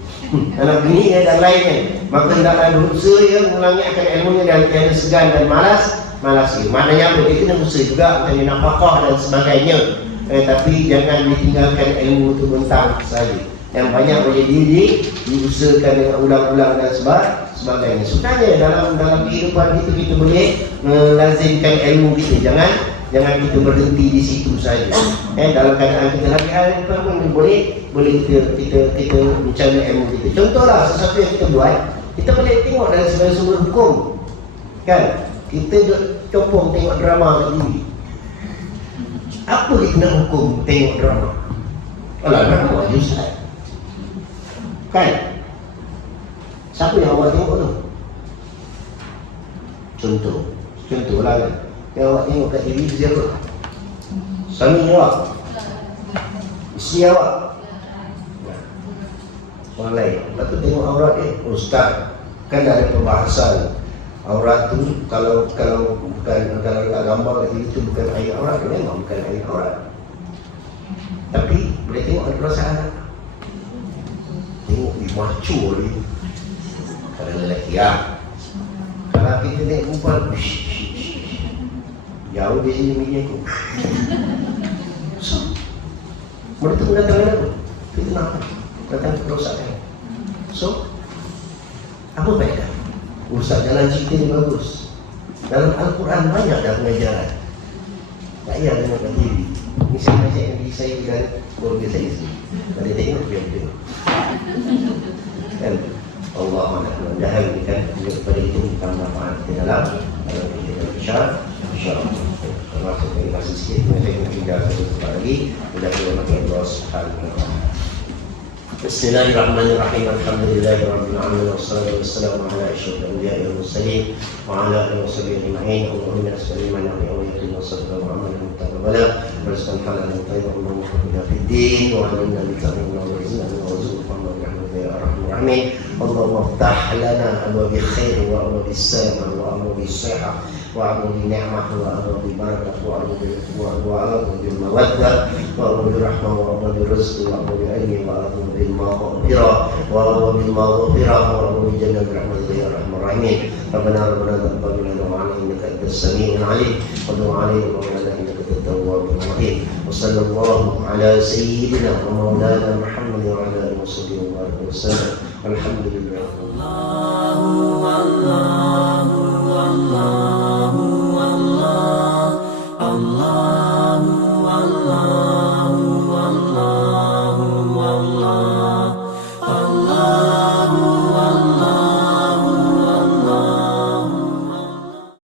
anak bini dan lainnya, maka hendaklah berusaha ia mengulangi akan ilmunya dan tiada segan dan malas dia. Maknanya apa? Dia kena usaha juga untuk nafkah dan sebagainya, tapi jangan ditinggalkan ilmu itu mentang saja. Yang banyak boleh diusahakan dengan ulang-ulang dan sebagainya. Sukanya dalam kehidupan kita boleh melazimkan ilmu kita. Jangan kita berhenti di situ saja. Dalam keadaan kita lagi hari pun boleh kita mencari ilmu kita. Contohlah sesuatu yang kita buat, kita boleh tengok dari sebagai sumber hukum. Kan? Kita copong tengok drama kat TV. Apa dia kena hukum tengok drama? Alah, drama je Ustaz. Kan? Siapa yang awak tengok tu? Contohlah kan. Yang awak tengok kat TV tu siapa? Suami awak? Isteri awak? Orang lain. Lepas tu tengok aurat dia. Ustaz, kan ada pembahasan aurat tu kalau bukan gambar kat TV tu bukan air aurat, memang bukan air aurat. Tapi boleh tengok ada perasaan. Tengok di macu ni. Kalau lelaki kalau kita tengok perempuan, jauh di sini media tu. So, mereka datang apa? Fitnah, datang kerosakan. So, apa faedah? Ustaz jalan cerita ni bagus. Dalam Al-Quran banyak dah pengajaran. Tak payah tengok kat TV. Ini saya baca yang diri saya dan keluarga saya sendiri. Kalau tengok, biar tengok. Kan? Allah mudah-mudahan berikan kepada itu kita manfaat di dalam insya-Allah. Termasuk dari masa sikit, saya mungkin tinggal satu tempat lagi. Mudah-mudahan Allah Subhanahu wa Ta'ala. Bismillahirrahmanirrahim. Alhamdulillahirabbil alamin wassalatu wassalamu ala asyrafil anbiya'i wal mursalin wa ala alihi washabbihi ajma'in. Allahumma salli ala Muhammadin wa sallim ala Muhammadin taqabbala wa rizqan halalan tayyiban wa muwaffiqan fid din wa alimna bi ta'wil wa rizqan wa rizqan wa rahmatan ya arhamar rahimin. Allahumma iftah lana abwaab khair wa abwaab salamah wa abwaab sihah وأعوذ بنعمة وأعوذ ببركة وأعوذ بالمودة وأعوذ برحمة وأعوذ برزق وأعوذ بعلم وأعوذ بالمغفرة وأعوذ وأعوذ بالجنة برحمتك يا أرحم الراحمين. ربنا تقبل منا وعنا إنك أنت السميع العليم وتب علينا مولانا إنك أنت التواب الرحيم. وصلى الله على سيدنا ومولانا محمد وعلى آله وصحبه وسلم. الحمد لله.